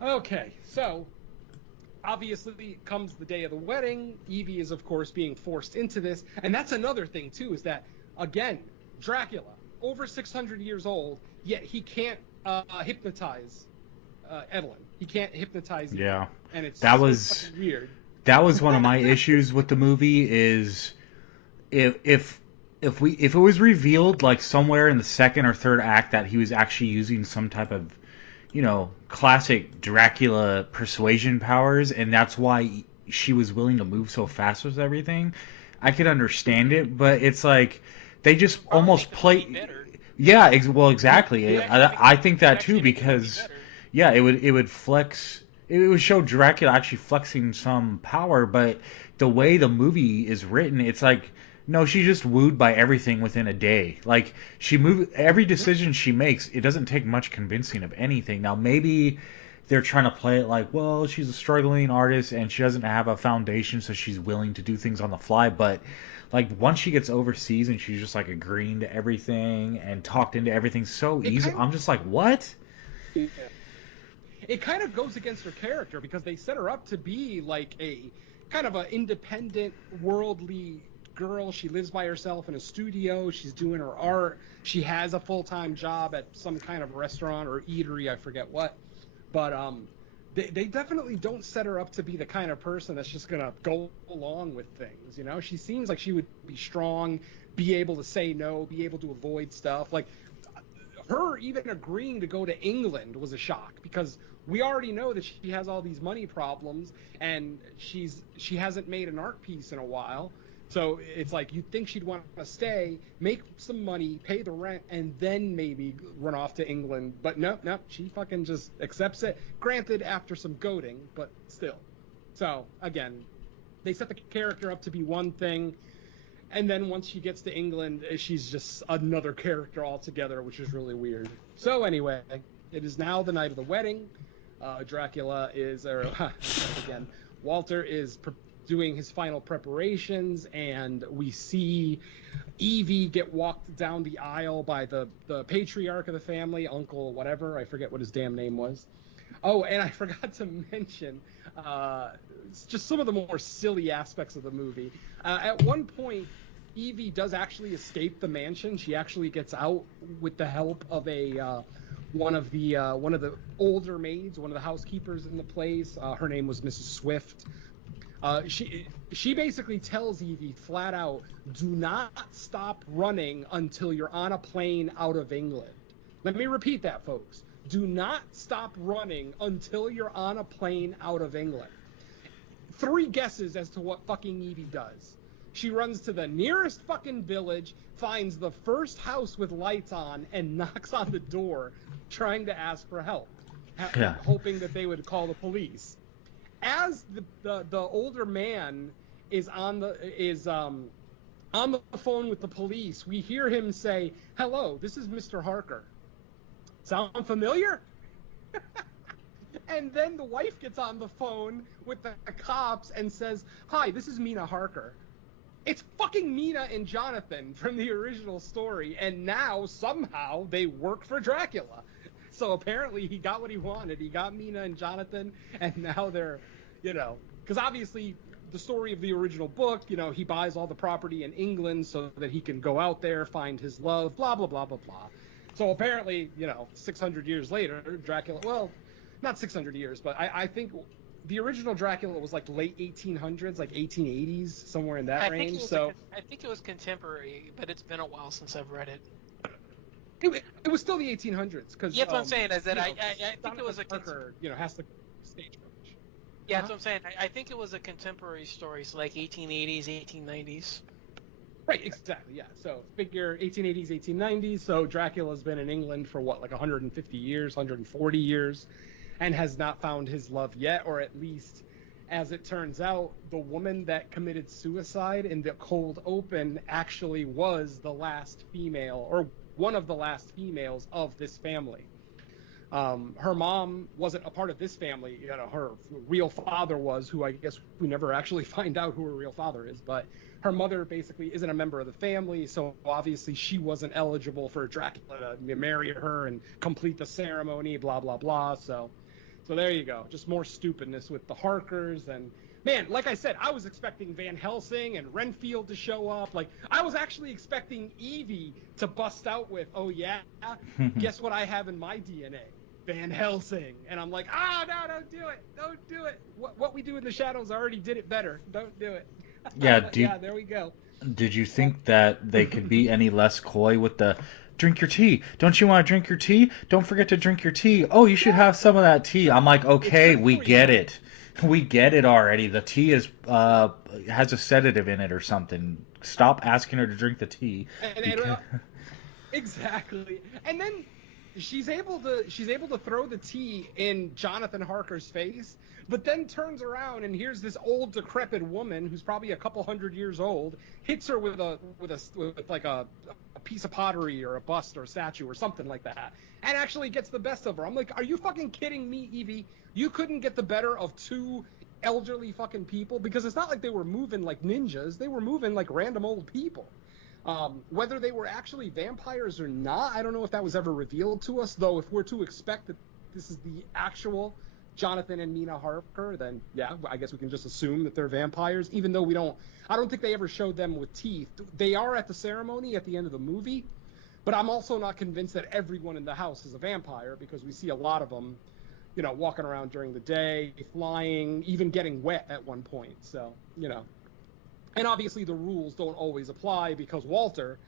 Okay, so obviously comes the day of the wedding. Evie is, of course, being forced into this. And that's another thing, too, is that, again, Dracula, over 600 years old, yet he can't hypnotize Evelyn. He can't hypnotize Evie. Yeah. And it's That so was fucking weird. that was one of my issues with the movie is if it was revealed like somewhere in the second or third act that he was actually using some type of classic Dracula persuasion powers, and that's why she was willing to move so fast with everything, I could understand it, but it's like they just almost play. Yeah, well, exactly. I think that too because yeah, it would flex. It would show Dracula actually flexing some power, but the way the movie is written, it's like no, she's just wooed by everything within a day. Like every decision she makes, it doesn't take much convincing of anything. Now maybe they're trying to play it like, well, she's a struggling artist and she doesn't have a foundation, so she's willing to do things on the fly. But like once she gets overseas and she's just like agreeing to everything and talked into everything so easy, I'm just like, what? Yeah. It kind of goes against her character because they set her up to be like a kind of an independent, worldly girl. She lives by herself in a studio. She's doing her art. She has a full-time job at some kind of restaurant or eatery, I forget what. But they definitely don't set her up to be the kind of person that's just gonna go along with things. She seems like she would be strong, be able to say no, be able to avoid stuff. Like her even agreeing to go to England was a shock because we already know that she has all these money problems and she hasn't made an art piece in a while. So it's like you'd think she'd want to stay, make some money, pay the rent, and then maybe run off to England. But no, she fucking just accepts it. Granted, after some goading, but still. So again, they set the character up to be one thing, and then once she gets to England, she's just another character altogether, which is really weird. So anyway, it is now the night of the wedding. Dracula is, again, Walter is doing his final preparations, and we see Evie get walked down the aisle by the patriarch of the family, uncle whatever, I forget what his damn name was. Oh, and I forgot to mention just some of the more silly aspects of the movie. At one point, Evie does actually escape the mansion. She actually gets out with the help of one of the older maids, one of the housekeepers in the place. Her name was Mrs. Swift. She basically tells Evie flat out, do not stop running until you're on a plane out of England. Let me repeat that, folks. Do not stop running until you're on a plane out of England. 3 guesses as to what fucking Evie does. She runs to the nearest fucking village, finds the first house with lights on, and knocks on the door, trying to ask for help, Yeah. hoping that they would call the police. As the older man is on the phone with the police, we hear him say, "Hello, this is Mr. Harker. Sound familiar?" And then the wife gets on the phone with the cops and says, "Hi, this is Mina Harker." It's fucking Mina and Jonathan from the original story, and now somehow they work for Dracula. So apparently he got what he wanted. He got Mina and Jonathan, and now they're, because obviously the story of the original book, he buys all the property in England so that he can go out there, find his love, blah, blah, blah, blah, blah. So apparently, 600 years later, Dracula, well, not 600 years, but I think the original Dracula was like late 1800s, like 1880s, somewhere in that range. I think it was contemporary, but it's been a while since I've read it. It was still the 1800s because Yeah, that's what I'm saying. Is that I think it was a Parker, has the stagecoach. Yeah, that's what I'm saying. I think it was a contemporary story, so like 1880s, 1890s. Right, exactly. Yeah. So figure 1880s, 1890s. So Dracula's been in England for what, like 150 years, 140 years, and has not found his love yet, or at least, as it turns out, the woman that committed suicide in the cold open actually was the last female, or one of the last females of this family. Her mom wasn't a part of this family. Her real father was, who I guess we never actually find out who her real father is, but her mother basically isn't a member of the family, so obviously she wasn't eligible for Dracula to marry her and complete the ceremony, blah, blah, blah. So there you go. Just more stupidness with the Harkers. And man, like I said, I was expecting Van Helsing and Renfield to show up. Like, I was actually expecting Evie to bust out with, "Oh yeah, guess what I have in my DNA? Van Helsing." And I'm like, no, don't do it. Don't do it. What we do in the shadows already did it better. Don't do it. Yeah, But yeah, there we go. did you think that they could be any less coy with the drink your tea? Don't you want to drink your tea? Don't forget to drink your tea. Oh, you should have some of that tea. I'm like, It's okay, good we for get you. it. We get it already. The tea is has a sedative in it or something. Stop asking her to drink the tea. And Because exactly. And then she's able to throw the tea in Jonathan Harker's face, but then turns around and here's this old decrepit woman who's probably a couple hundred years old, hits her with like a piece of pottery or a bust or a statue or something like that, and actually gets the best of her. I'm like, are you fucking kidding me, Evie? You couldn't get the better of 2 elderly fucking people, because it's not like they were moving like ninjas. They were moving like random old people. Whether they were actually vampires or not, I don't know if that was ever revealed to us, though. If we're to expect that this is the actual Jonathan and Mina Harker, then yeah, I guess we can just assume that they're vampires, even though I don't think they ever showed them with teeth. They are at the ceremony at the end of the movie, but I'm also not convinced that everyone in the house is a vampire, because we see a lot of them, walking around during the day, flying, even getting wet at one point. So, and obviously the rules don't always apply, because Walter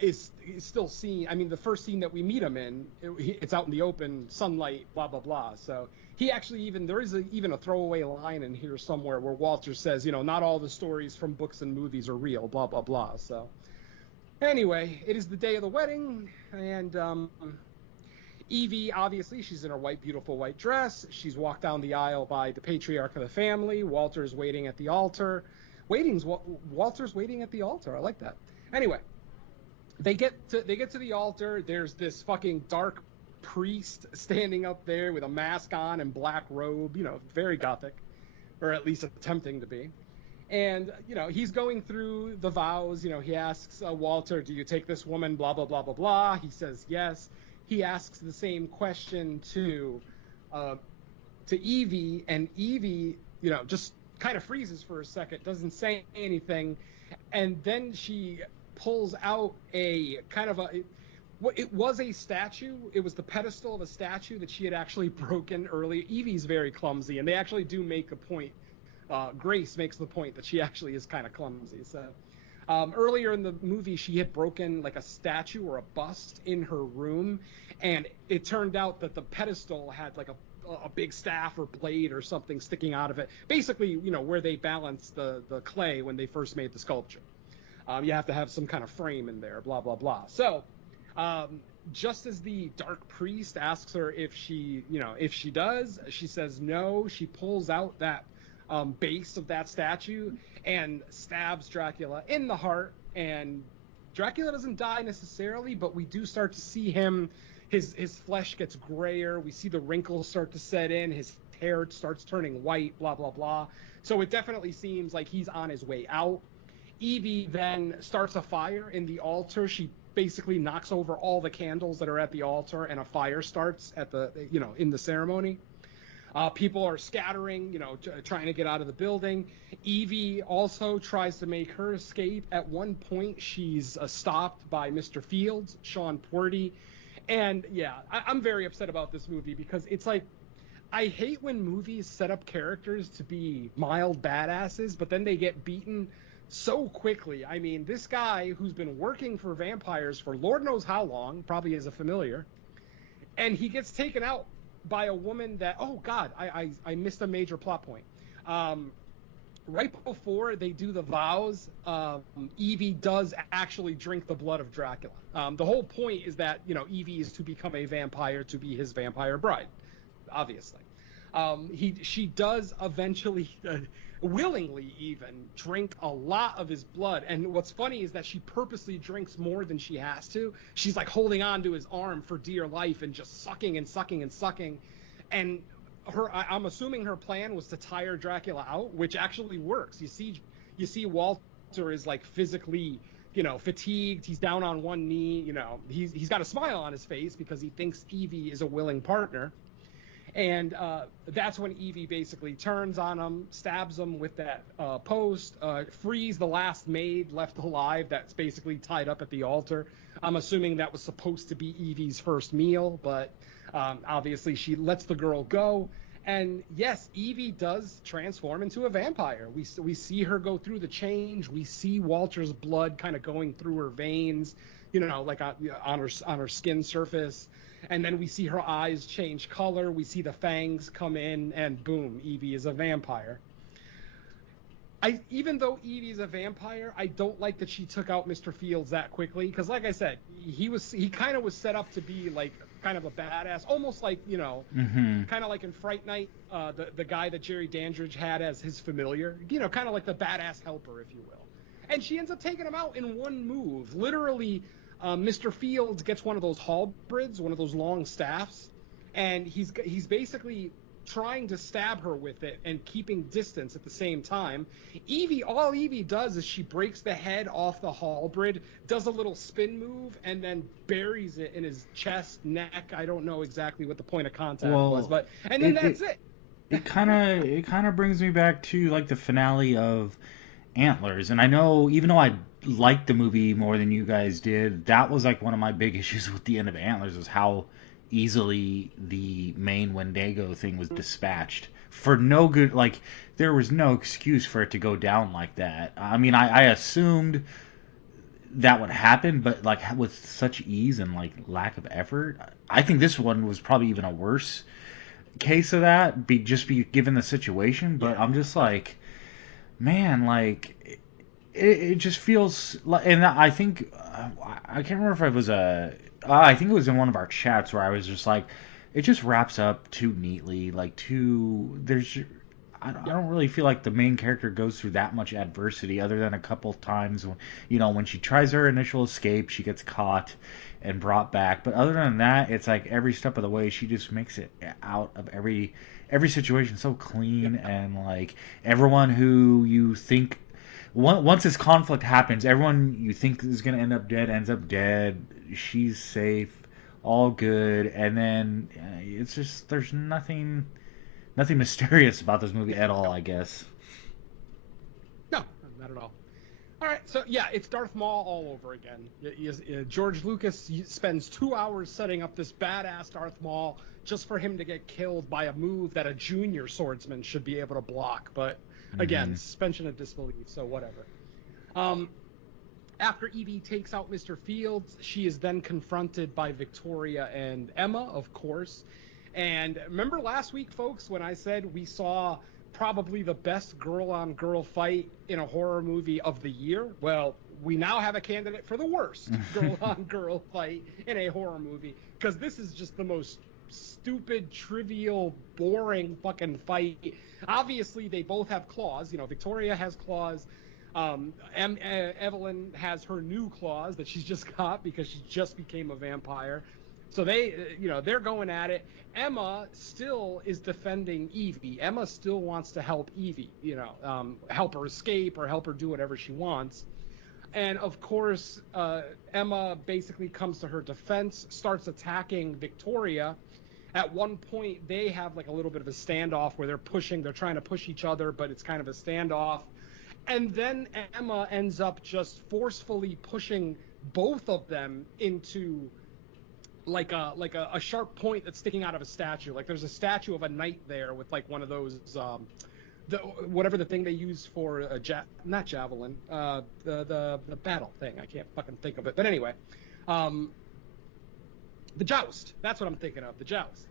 is still seen. I mean, the first scene that we meet him in, it's out in the open, sunlight, blah blah blah. So he actually there is even a throwaway line in here somewhere where Walter says, not all the stories from books and movies are real, blah blah blah. So anyway, it is the day of the wedding, and Evie, obviously, she's in her beautiful white dress. She's walked down the aisle by the patriarch of the family. Walter's waiting at the altar. Walter's waiting at the altar. I like that. Anyway, they get to the altar. There's this fucking dark priest standing up there with a mask on and black robe, very gothic. or at least attempting to be. And he's going through the vows. He asks Walter, "Do you take this woman?" Blah blah blah blah blah. He says yes. He asks the same question uh, to Evie, and Evie, just kind of freezes for a second, doesn't say anything, and then she pulls out a kind of a. It was a statue. It was the pedestal of a statue that she had actually broken earlier. Evie's very clumsy, and they actually do make a point. Grace makes the point that she actually is kind of clumsy. So earlier in the movie, she had broken like a statue or a bust in her room, and it turned out that the pedestal had like a big staff or blade or something sticking out of it. Basically, where they balanced the clay when they first made the sculpture. You have to have some kind of frame in there, blah blah blah. So um, just as the dark priest asks her if she does, she says no. She pulls out that base of that statue and stabs Dracula in the heart. And Dracula doesn't die necessarily, but we do start to see him. His flesh gets grayer. We see the wrinkles start to set in. His hair starts turning white. Blah blah blah. So it definitely seems like he's on his way out. Evie then starts a fire in the altar. She basically knocks over all the candles that are at the altar, and a fire starts at the in the ceremony. People are scattering, trying to get out of the building. Evie also tries to make her escape. At one point, she's stopped by Mr. Fields, Sean Purdy. And yeah, I'm very upset about this movie because it's like, I hate when movies set up characters to be mild badasses, but then they get beaten so quickly. I mean, this guy who's been working for vampires for Lord knows how long, probably as a familiar, and he gets taken out by a woman that, oh God, I missed a major plot point. Um, right before they do the vows, Evie does actually drink the blood of Dracula. The whole point is that Evie is to become a vampire to be his vampire bride, obviously. She does eventually, willingly even, drink a lot of his blood. And what's funny is that she purposely drinks more than she has to. She's like holding on to his arm for dear life and just sucking and sucking and sucking. And I'm assuming her plan was to tire Dracula out, which actually works. You see Walter is like physically, fatigued. He's down on one knee. He's got a smile on his face because he thinks Evie is a willing partner. And that's when Evie basically turns on him, stabs him with that post, frees the last maid left alive that's basically tied up at the altar. I'm assuming that was supposed to be Evie's first meal, but obviously she lets the girl go. And yes, Evie does transform into a vampire. We see her go through the change. We see Walter's blood kind of going through her veins, like on her skin surface. And then we see her eyes change color. We see the fangs come in, and boom, Evie is a vampire. Even though Evie's a vampire, I don't like that she took out Mr. Fields that quickly. Because, like I said, he kind of was set up to be like kind of a badass, almost like Mm-hmm. kind of like in Fright Night, the guy that Jerry Dandridge had as his familiar, kind of like the badass helper, if you will. And she ends up taking him out in one move. Literally, Mr. Fields gets one of those halberds, one of those long staffs, and he's basically trying to stab her with it and keeping distance at the same time. All Evie does is she breaks the head off the halberd, does a little spin move, and then buries it in his chest, neck. I don't know exactly what the point of contact was, Well, and then it that's it it. it kind of brings me back to like the finale of Antlers, and I know even though I liked the movie more than you guys did, that was like one of my big issues with the end of Antlers was how easily the main Wendigo thing was dispatched for no good. Like there was no excuse for it to go down like that. I mean, I assumed that would happen, but like with such ease and like lack of effort, I think this one was probably even a worse case of that. Be given the situation, but I'm Yeah, just like, man, like it just feels like, and I think I can't remember if it was I think it was in one of our chats where I was just like, it just wraps up too neatly, like too there's I don't really feel like the main character goes through that much adversity, other than a couple times when, when she tries her initial escape, she gets caught and brought back. But other than that, it's like every step of the way, she just makes it out of every situation so Yeah. clean, and like everyone who you think once this conflict happens, everyone you think is gonna end up dead ends up dead. She's safe, all good, and then it's just there's nothing mysterious about this movie at all, No, I guess. no, not at all. All right, so yeah, it's Darth Maul all over again. George Lucas spends 2 hours setting up this badass Darth Maul just for him to get killed by a move that a junior swordsman should be able to block. But again, Hmm. suspension of disbelief, so whatever. Um, After Evie takes out Mr. Fields, she is then confronted by Victoria and Emma, of course. And remember last week, folks, when I said we saw probably the best girl on girl fight in a horror movie of the year? Well, we now have a candidate for the worst girl on girl fight in a horror movie, because this is just the most stupid, trivial, boring fucking fight. Obviously, they both have claws. Victoria has claws. Evelyn has her new claws that she's just got because she just became a vampire. So they're going at it. Emma still is defending Evie. Emma still wants to help Evie, help her escape or help her do whatever she wants. And of course, Emma basically comes to her defense, starts attacking Victoria. At one point, they have like a little bit of a standoff where they're trying to push each other, but it's kind of a standoff. And then Emma ends up just forcefully pushing both of them into like a sharp point that's sticking out of a statue. Like there's a statue of a knight there with like one of those whatever the thing they use for not javelin, the battle thing. I can't fucking think of it. But anyway, um, the joust. That's what I'm thinking of. The joust.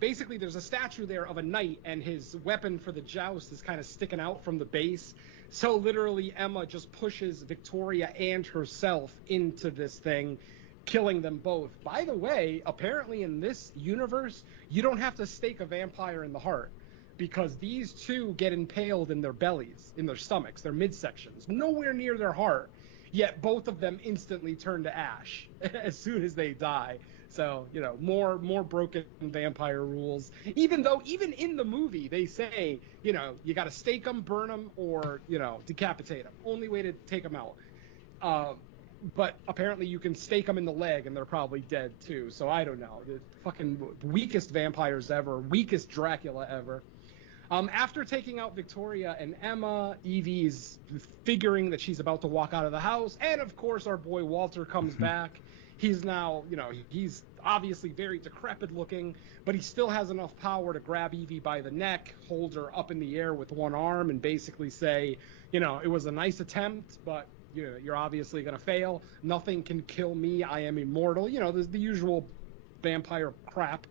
Basically, there's a statue there of a knight, and his weapon for the joust is kind of sticking out from the base. So literally, Emma just pushes Victoria and herself into this thing, killing them both. By the way, apparently in this universe, you don't have to stake a vampire in the heart, because these two get impaled in their bellies, in their stomachs, their midsections, nowhere near their heart. Yet both of them instantly turn to ash as soon as they die. So, more broken vampire rules. Even though, even in the movie, they say, you got to stake them, burn them, or, decapitate them. Only way to take them out. Uh, but apparently you can stake them in the leg and they're probably dead too. So I don't know. The fucking weakest vampires ever, weakest Dracula ever. After taking out Victoria and Emma, Evie's figuring that she's about to walk out of the house. And of course, our boy Walter comes back. He's now, he's obviously very decrepit looking, but he still has enough power to grab Evie by the neck, hold her up in the air with one arm, and basically say, it was a nice attempt, but you're obviously going to fail. Nothing can kill me. I am immortal. There's the usual vampire crap.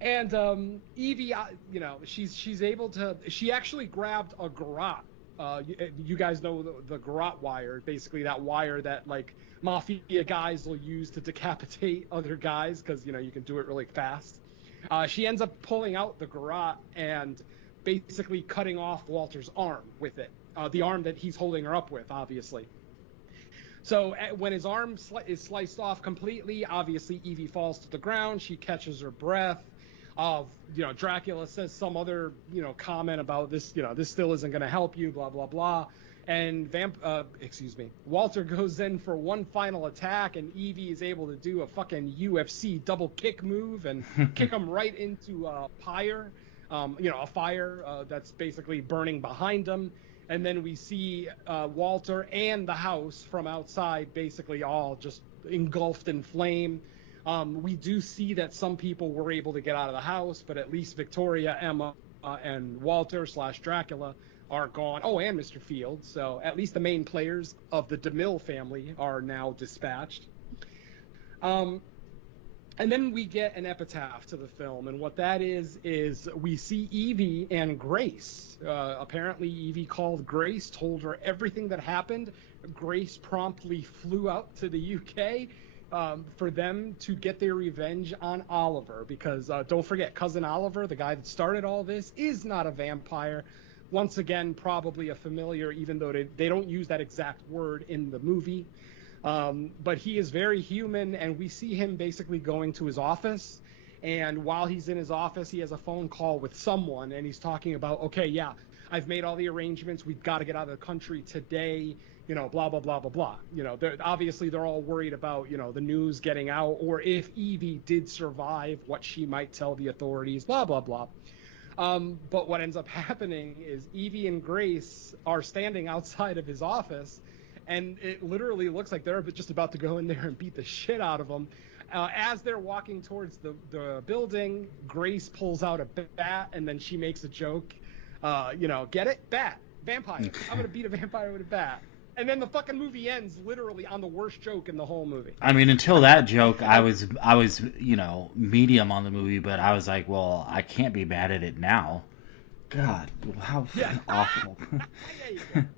And Evie, she's able to. She actually grabbed a garrote. You guys know the garrote wire, basically that wire that like mafia guys will use to decapitate other guys because you can do it really fast. She ends up pulling out the garrote and basically cutting off Walter's arm with it. The arm that he's holding her up with, obviously. So when his arm is sliced off completely, obviously Evie falls to the ground. She catches her breath. Dracula says some other, comment about this, this still isn't going to help you, blah, blah, blah. And Walter goes in for one final attack, and Evie is able to do a fucking UFC double kick move and kick him right into a pyre, a fire that's basically burning behind him. And then we see Walter and the house from outside basically all just engulfed in flame. We do see that some people were able to get out of the house, but at least Victoria, Emma, and Walter / Dracula are gone. Oh, and Mr. Fields. So at least the main players of the DeMille family are now dispatched. And then we get an epitaph to the film, and what that is we see Evie and Grace. Apparently, Evie called Grace, told her everything that happened. Grace promptly flew out to the UK, for them to get their revenge on Oliver, because don't forget, cousin Oliver, the guy that started all this, is not a vampire. Once again, probably a familiar, even though they don't use that exact word in the movie. But he is very human, and we see him basically going to his office. And while he's in his office, he has a phone call with someone, and he's talking about, okay, yeah, I've made all the arrangements. We've got to get out of the country today. Blah blah blah blah blah. They're all worried about the news getting out, or if Evie did survive, what she might tell the authorities. Blah blah blah. But what ends up happening is Evie and Grace are standing outside of his office, and it literally looks like they're just about to go in there and beat the shit out of him. As they're walking towards the building, Grace pulls out a bat, and then she makes a joke. Get it? Bat. Vampire. I'm going to beat a vampire with a bat. And then the fucking movie ends literally on the worst joke in the whole movie. I mean, until that joke, I was medium on the movie, but I was like, well, I can't be mad at it now. God, how awful. Yeah, you can.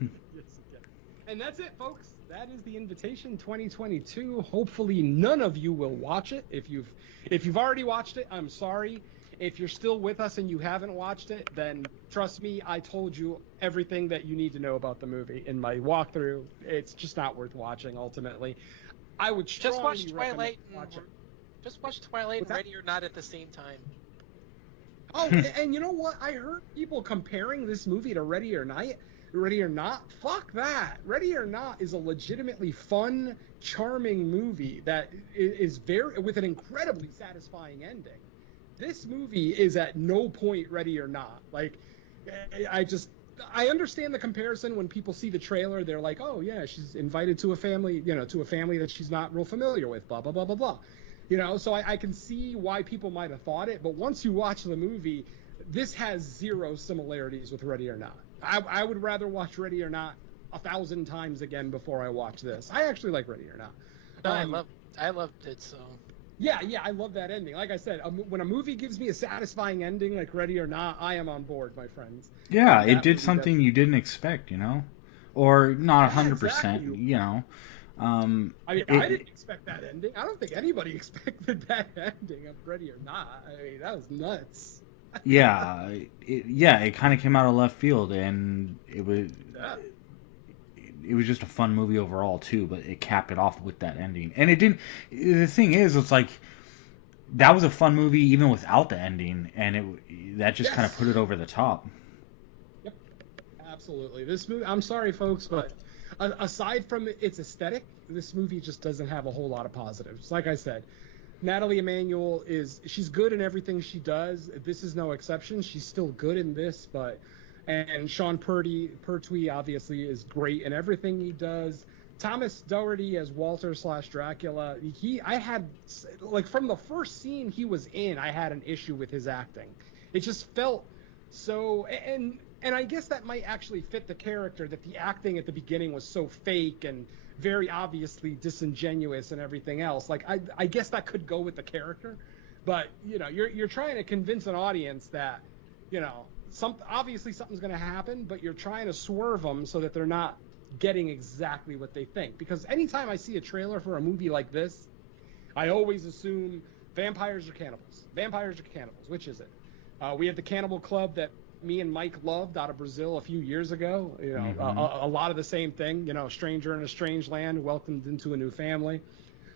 Yes, you can. And that's it, folks. That is The Invitation 2022. Hopefully, none of you will watch it. If you've already watched it, I'm sorry. If you're still with us and you haven't watched it, then trust me, I told you everything that you need to know about the movie in my walkthrough. It's just not worth watching, ultimately. I would strongly recommend watch it. Just watch Twilight and Ready or Not at the same time. Oh, and you know what? I heard people comparing this movie to Ready or Not. Ready or Not? Fuck that. Ready or Not is a legitimately fun, charming movie that is with an incredibly satisfying ending. This movie is at no point Ready or Not. Like, I understand the comparison when people see the trailer. They're like, oh yeah, she's invited to a family, to a family that she's not real familiar with, blah blah blah blah blah. So I can see why people might have thought it, but once you watch the movie, this has zero similarities with Ready or Not. I would rather watch Ready or Not 1,000 times again before I watch this. I actually like Ready or Not. I loved it, so. Yeah, I love that ending. Like I said, when a movie gives me a satisfying ending, like Ready or Not, I am on board, my friends. Yeah, it did something you didn't expect, or not 100%, exactly. I didn't expect that ending. I don't think anybody expected that ending of Ready or Not. I mean, that was nuts. it kind of came out of left field, and it was just a fun movie overall too. But it capped it off with that ending, and it didn't. The thing is, it's like that was a fun movie even without the ending, and that just kind of put it over the top. Yep, absolutely. This movie. I'm sorry, folks, but aside from its aesthetic, this movie just doesn't have a whole lot of positives. Like I said, Natalie Emanuel she's good in everything she does. This is no exception. She's still good in this, and Sean Pertwee obviously is great in everything he does. Thomas Doherty as Walter/Dracula. I had, like, from the first scene he was in, I had an issue with his acting. It just felt so, and I guess that might actually fit the character, that the acting at the beginning was so fake and very obviously disingenuous and everything else. Like, I guess that could go with the character, but you're trying to convince an audience that obviously something's going to happen, but you're trying to swerve them so that they're not getting exactly what they think. Because anytime I see a trailer for a movie like this, I always assume vampires are cannibals. Vampires are cannibals. Which is it? We have the Cannibal Club that me and Mike loved out of Brazil a few years ago. A lot of the same thing. Stranger in a strange land, welcomed into a new family.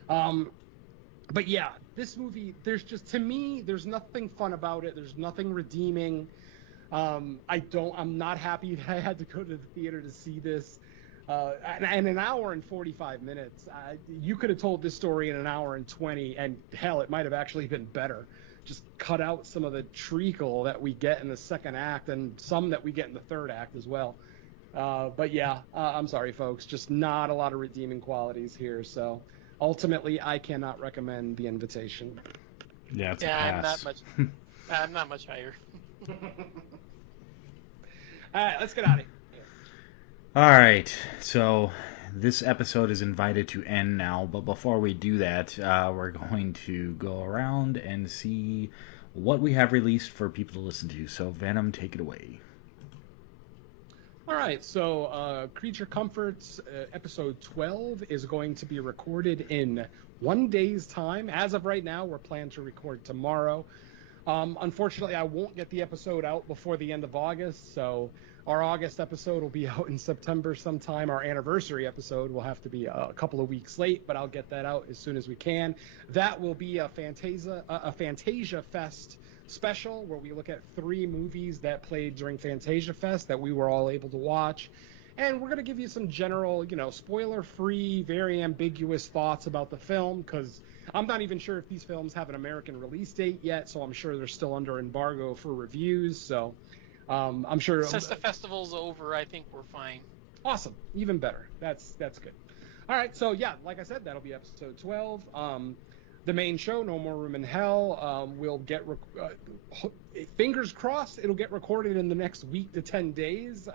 But yeah, this movie, to me, there's nothing fun about it. There's nothing redeeming. I'm not happy that I had to go to the theater to see this. And an hour and 45 minutes. You could have told this story in an hour and 20, and hell, it might have actually been better. Just cut out some of the treacle that we get in the second act, and some that we get in the third act as well. But yeah, I'm sorry, folks. Just not a lot of redeeming qualities here. So ultimately, I cannot recommend The Invitation. Yeah, it's a pass. I'm not much higher. All right, let's get out of here. All right, so this episode is invited to end now, but before we do that, we're going to go around and see what we have released for people to listen to. So, Venom, take it away. All right, so Creature Comforts episode 12 is going to be recorded in 1 day's time. As of right now, we're planning to record tomorrow. Unfortunately, I won't get the episode out before the end of August, so our August episode will be out in September sometime. Our anniversary episode will have to be a couple of weeks late, but I'll get that out as soon as we can. That will be a Fantasia Fest special where we look at 3 movies that played during Fantasia Fest that we were all able to watch. And we're going to give you some general, spoiler-free, very ambiguous thoughts about the film, because I'm not even sure if these films have an American release date yet, so I'm sure they're still under embargo for reviews. So I'm sure. Since the festival's over, I think we're fine. Awesome, even better. That's good. All right, so yeah, like I said, that'll be episode 12. The main show, No More Room in Hell, will get fingers crossed it'll get recorded in the next week to 10 days.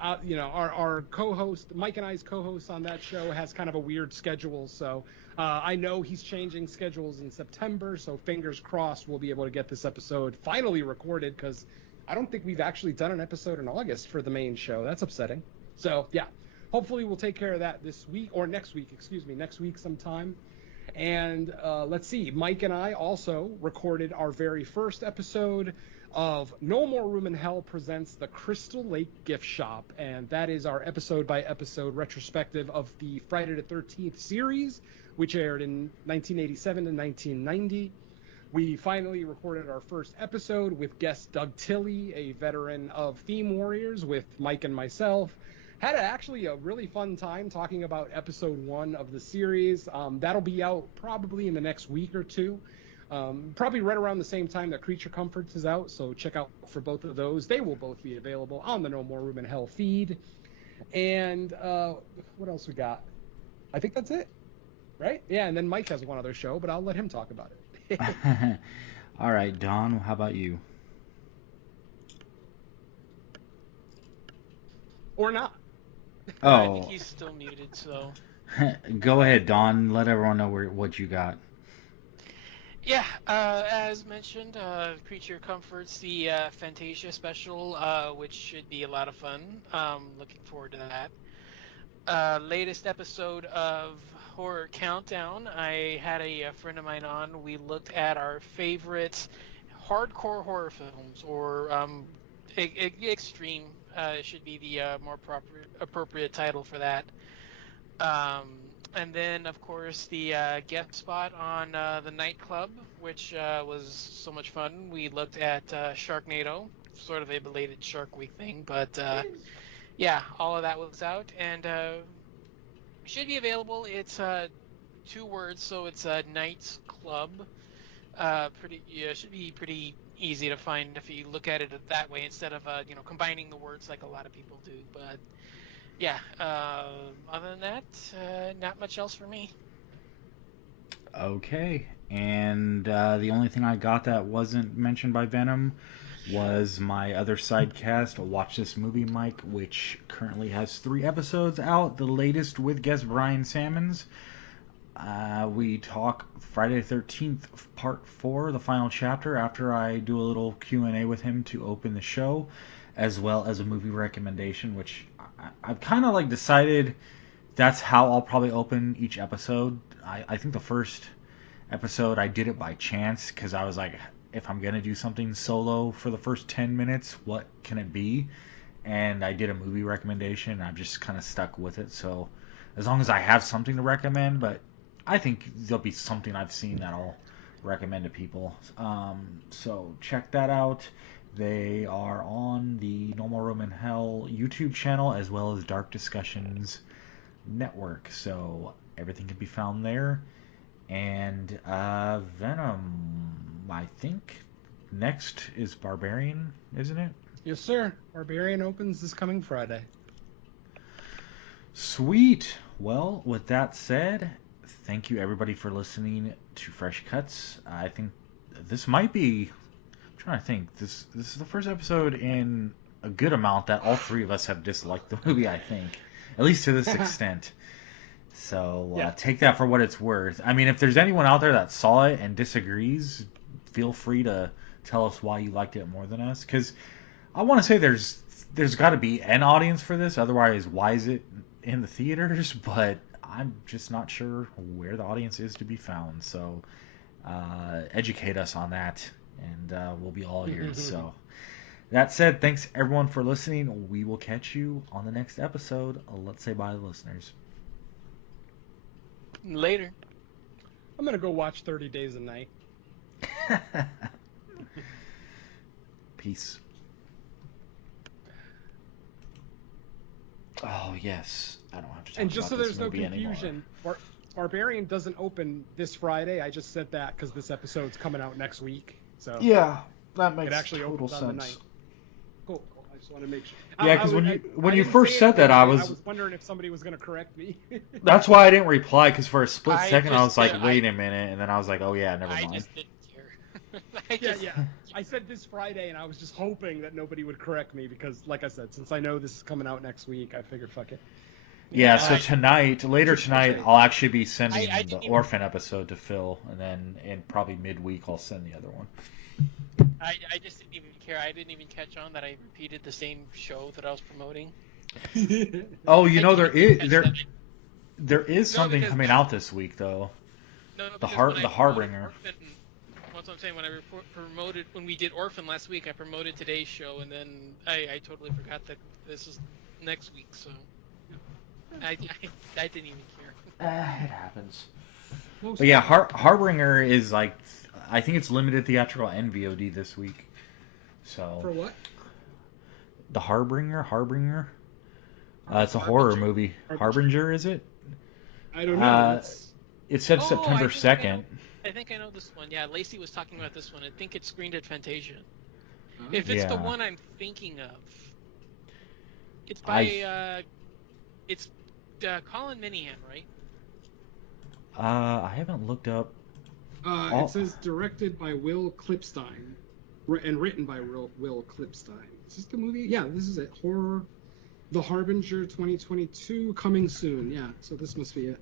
Our co-host, Mike and I's co-host on that show, has kind of a weird schedule, so I know he's changing schedules in September, so fingers crossed we'll be able to get this episode finally recorded, because I don't think we've actually done an episode in August for the main show. That's upsetting. So yeah, hopefully we'll take care of that this week, or next week, next week sometime. And let's see, Mike and I also recorded our very first episode of No More Room in Hell presents the Crystal Lake Gift Shop, and that is our episode-by-episode retrospective of the Friday the 13th series, which aired in 1987 and 1990. We finally recorded our first episode with guest Doug Tilley, a veteran of Theme Warriors, with Mike and myself. Had actually a really fun time talking about episode 1 of the series. That'll be out probably in the next week or two. Probably right around the same time that Creature Comforts is out, so check out for both of those. They will both be available on the No More Room in Hell feed. And what else we got? I think that's it, right? Yeah, and then Mike has one other show, but I'll let him talk about it. All right, Don, how about you? Or not. I think Oh, he's still muted, so. go ahead, Don. Let everyone know what you got. Yeah, as mentioned, Creature Comforts, the Fantasia special, which should be a lot of fun. Looking forward to that. Latest episode of Horror Countdown, I had a friend of mine on. We looked at our favorite hardcore horror films, or extreme should be the more appropriate title for that. And then, of course, the guest spot on the nightclub, which was so much fun. We looked at Sharknado, sort of a belated Shark Week thing, but yeah, all of that was out and should be available. It's 2 words, so it's Night's Club. Should be pretty easy to find if you look at it that way instead of combining the words like a lot of people do. But yeah, other than that, not much else for me. Okay, and the only thing I got that wasn't mentioned by Venom was my other side cast, Watch This Movie Mike, which currently has 3 episodes out, the latest with guest Brian Sammons. We talk Friday the 13th, part 4, the final chapter, after I do a little Q&A with him to open the show, as well as a movie recommendation, which I've kind of like decided that's how I'll probably open each episode. I think the first episode I did it by chance because I was like, if I'm gonna do something solo for the first 10 minutes, what can it be? And I did a movie recommendation, and I've just kind of stuck with it. So as long as I have something to recommend, but I think there'll be something I've seen that I'll recommend to people. So check that out. They are on the No More Room in Hell YouTube channel as well as Dark Discussions Network. So everything can be found there. And Venom, I think next is Barbarian, isn't it? Yes, sir. Barbarian opens this coming Friday. Sweet. Well, with that said, thank you everybody for listening to Fresh Cuts. I think this might be. I'm trying to think. This is the first episode in a good amount that all 3 of us have disliked the movie. I think, at least to this extent. So Yeah. take that for what it's worth. I mean, if there's anyone out there that saw it and disagrees, feel free to tell us why you liked it more than us. Because I want to say there's there's got to be an audience for this. Otherwise, why is it in the theaters? But I'm just not sure where the audience is to be found. So educate us on that, and we'll be all ears. So that said, thanks everyone for listening. We will catch you on the next episode. Let's say bye to the listeners. Later. I'm gonna go watch 30 Days a Night. Peace. Oh yes, I don't have to talk And just about so this there's no movie anymore. confusion, Barbarian doesn't open this Friday. I just said that because this episode's coming out next week. So Yeah, that makes it actually total opens on the sense. 9th. Cool. I just want to make sure. Yeah, because when you didn't first say said that, anything. I I was was wondering if somebody was going to correct me. that's why I didn't reply. Because for a split I second, I just was like, did- wait a minute, and then I was like, oh yeah, never I mind. just didn't care. I Yeah, just, yeah. I said this Friday, and I was just hoping that nobody would correct me because, like I said, since I know this is coming out next week, I figured, fuck it. Yeah, so I- tonight, later Just tonight, say. I'll actually be sending I the didn't even- Orphan episode to Phil, and then in probably midweek, I'll send the other one. I just didn't even care. I didn't even catch on that I repeated the same show that I was promoting. Oh, you I know didn't even catch that. there is No, something because coming out this week though. No, The because when I the promoted Harbinger. Orphan, what's what I'm saying, when I promoted, when we did Orphan last week, I promoted today's show, and then I totally forgot that this is next week, so I didn't even care. It happens. Close But yeah, call. Harbinger is like, I think it's limited theatrical and VOD this week. So For what? the Harbinger. It's a horror Harbinger? movie. Harbinger? Harbinger, is it? I don't know. Uh, It's... it said Oh, September I think I know. 2nd. I think I know this one. Yeah, Lacey was talking about this one. I think it's screened at Fantasia. Huh? If it's the Yeah. one I'm thinking of, it's I by it's Colin Minihan, right? I haven't looked up. It says directed by Will Klipstein and written by Will Klipstein. Is this the movie? Yeah, this is it. Horror, The Harbinger 2022, coming soon. Yeah, so this must be it.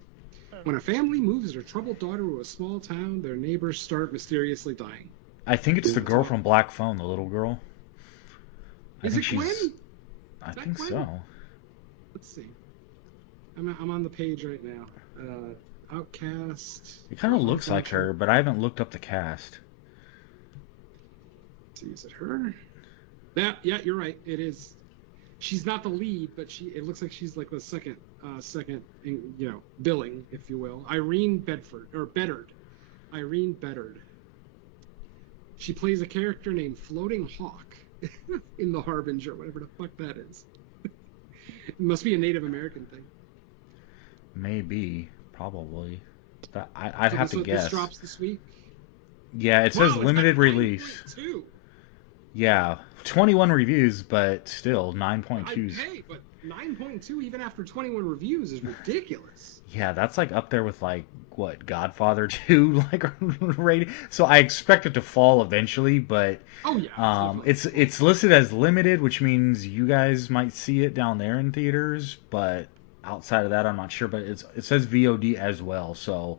When a family moves their troubled daughter to a small town, their neighbors start mysteriously dying. I think it's the girl from Black Phone, the little girl. Is it Gwen? I that think Gwen? so. Let's see. I'm on the page right now. Outcast. It kind of looks like her, but I haven't looked up the cast. Let's see, is it her? Yeah, you're right. It is. She's not the lead, but it looks like she's like the second, billing, if you will. Irene Bedard. Irene Bedard. She plays a character named Floating Hawk in The Harbinger, whatever the fuck that is. It must be a Native American thing. Maybe, probably. I'd have to guess. This drops this week. Yeah, it says Wow, limited it's got release. 9.2. Yeah, 21 reviews, but still 9.2. Hey, but 9.2 even after 21 reviews is ridiculous. Yeah, that's like up there with like what Godfather 2 like rating. So I expect it to fall eventually, but Oh yeah. it's listed as limited, which means you guys might see it down there in theaters, but outside of that, I'm not sure. But it says VOD as well, so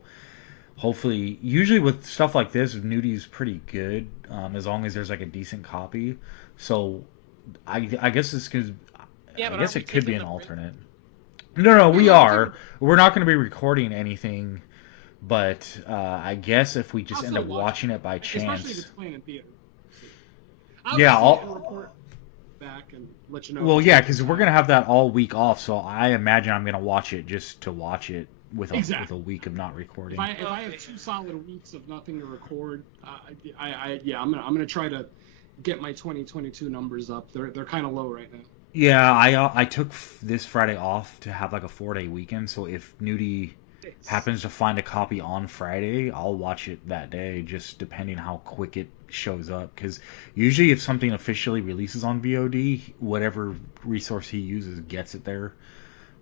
hopefully, usually with stuff like this, Nudi's pretty good, as long as there's like a decent copy. So I guess it's because Yeah, I but guess aren't we it could be taking an the break? alternate. No, we Yeah, are. We're not going to be recording anything, but I guess if we just I'll end still up watch watching it by especially if it's chance. playing in theater. Yeah, I'll report back and let you know. Well, yeah, because we're gonna have that all week off, so I imagine I'm gonna watch it just to watch it with a week of not recording. If I have 2 solid weeks of nothing to record, I'm gonna try to get my 2022 numbers up. They're kind of low right now. Yeah, I took this Friday off to have like a 4-day weekend, so if Nudie happens to find a copy on Friday, I'll watch it that day, just depending how quick it shows up. Because usually, if something officially releases on VOD, whatever resource he uses gets it there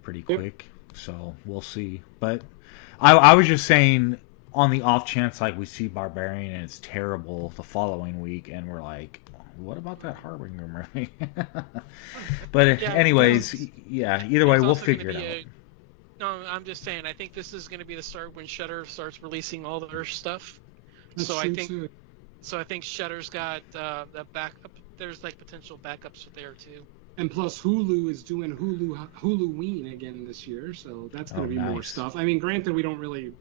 pretty quick. So we'll see. But I was just saying, on the off chance like we see Barbarian and it's terrible the following week, and we're like, what about that Harbinger movie? But Yeah, anyways, yeah. Either way, It's we'll also gonna figure it be out. No, I'm just saying. I think this is going to be the start when Shudder starts releasing all their stuff. That's so true I think, too. so I think Shudder's got the backup. There's like potential backups there too. And plus, Hulu is doing Huluween again this year, so that's going Oh, to be more nice. stuff. I mean, granted, we don't really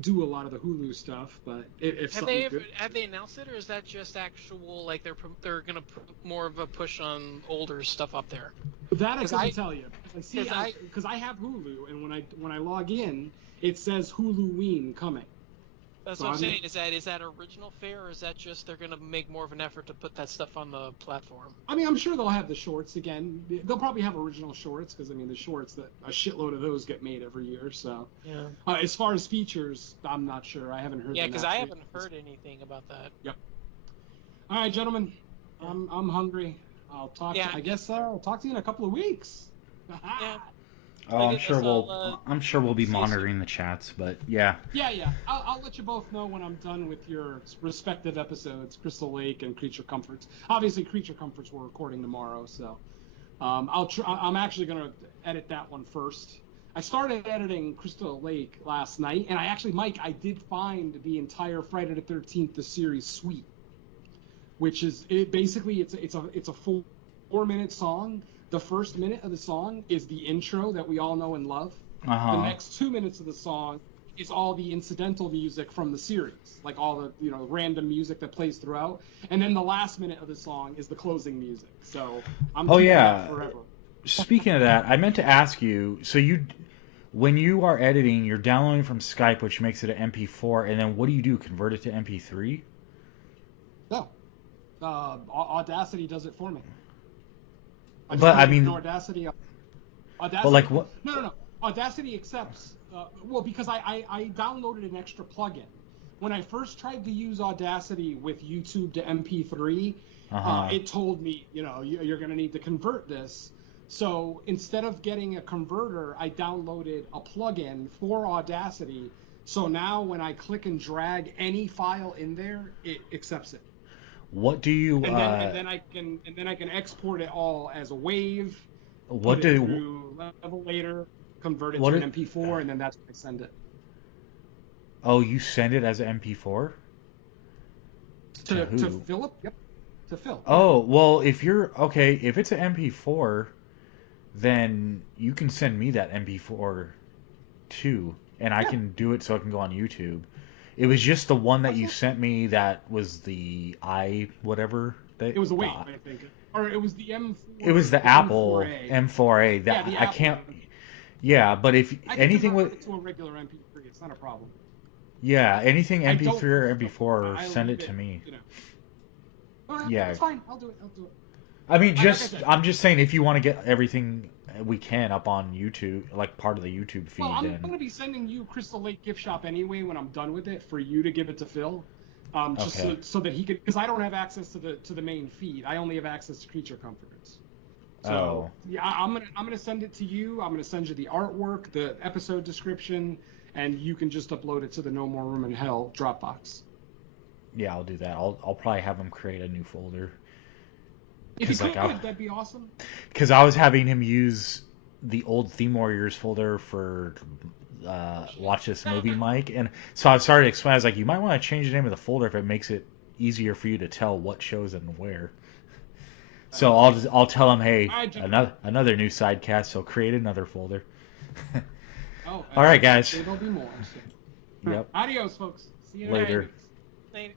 do a lot of the Hulu stuff, but if something's good, have they announced it, or is that just actual like they're gonna put more of a push on older stuff up there? that I Because couldn't tell you. I see, because I because I have Hulu, and when I log in, it says Huluween coming. that's So what I'm I'm saying. Is that original fare, or is that just they're gonna make more of an effort to put that stuff on the platform? I mean, I'm sure they'll have the shorts again. They'll probably have original shorts because I mean, the shorts that a shitload of those get made every year. So, Yeah. as far as features, I'm not sure. I haven't heard Yeah, them because I actually. haven't heard anything about that. Yep. All right, gentlemen. Yeah. I'm hungry. I'll talk Yeah. to. I guess I'll talk to you in a couple of weeks. Yeah. Oh, I guess I'll I'm sure we'll be see you soon. monitoring the chats, but yeah. Yeah, yeah. I'll let you both know when I'm done with your respective episodes, Crystal Lake and Creature Comforts. Obviously, Creature Comforts we're recording tomorrow, so I'm actually gonna edit that one first. I started editing Crystal Lake last night, and Mike, I did find the entire Friday the 13th the series suite, which is it. Basically, it's a 4 minute song. The first minute of the song is the intro that we all know and love. The Uh-huh. next 2 minutes of the song is all the incidental music from the series, like all the random music that plays throughout. And then the last minute of the song is the closing music. So I'm Oh keeping that yeah. forever. Speaking of that, I meant to ask you, so when you are editing, you're downloading from Skype, which makes it an MP4, and then what do? Convert it to MP3? No, Audacity does it for me. I just But put I it in mean, Audacity. but like Audacity, what? no. Audacity accepts. Well, because I downloaded an extra plugin. When I first tried to use Audacity with YouTube to MP3, Uh-huh. it told me, you're going to need to convert this. So instead of getting a converter, I downloaded a plugin for Audacity. So now when I click and drag any file in there, it accepts it. What do you And then I can export it all as a wave, put what it do through Levelator, convert it what to an is MP4, and then that's when I send it Oh, you send it as an MP4? To to who? Philip. Yep, to Phil. Yeah. Oh, well, if you're okay, if it's an MP4, then you can send me that MP4 too, and I Yeah, can do it so it can go on YouTube. It was just the one that you absolutely. sent me that was the I whatever It was a the wave, I think, or it was the it was M4, the the Apple M4A. M4A Yeah, that the I Apple can't. MP. Yeah, but if I can anything convert with it to a regular MP3. It's not a problem. yeah anything I don't MP3 for or Phil. MP4, I send leave it to it. me. All right, Yeah, that's fine. I'll do it. I'll do it. I mean, Like I just said, I'm just saying if you want to get everything we can up on YouTube, like part of the YouTube well, feed, I'm then going to be sending you Crystal Lake Gift Shop anyway when I'm done with it for you to give it to Phil, just okay. so that he could, because I don't have access to the main feed. I only have access to Creature Comforts. So Oh, yeah, I'm gonna send it to you. I'm gonna send you the artwork, the episode description, and you can just upload it to the No More Room in Hell Dropbox. yeah, I'll do that. I'll probably have him create a new folder If you because could, that'd be awesome. I was having him use the old Theme Warriors folder for Oh shit. watch this movie, Mike, and so I started explaining. I was like, you might want to change the name of the folder if it makes it easier for you to tell what shows and where. So I'll tell him, hey, All right, gentlemen. another new sidecast. So create another folder. Oh, All right, I'd guys. say there'll be more. So. Yep. Adios, folks. See you in a Later. weeks. They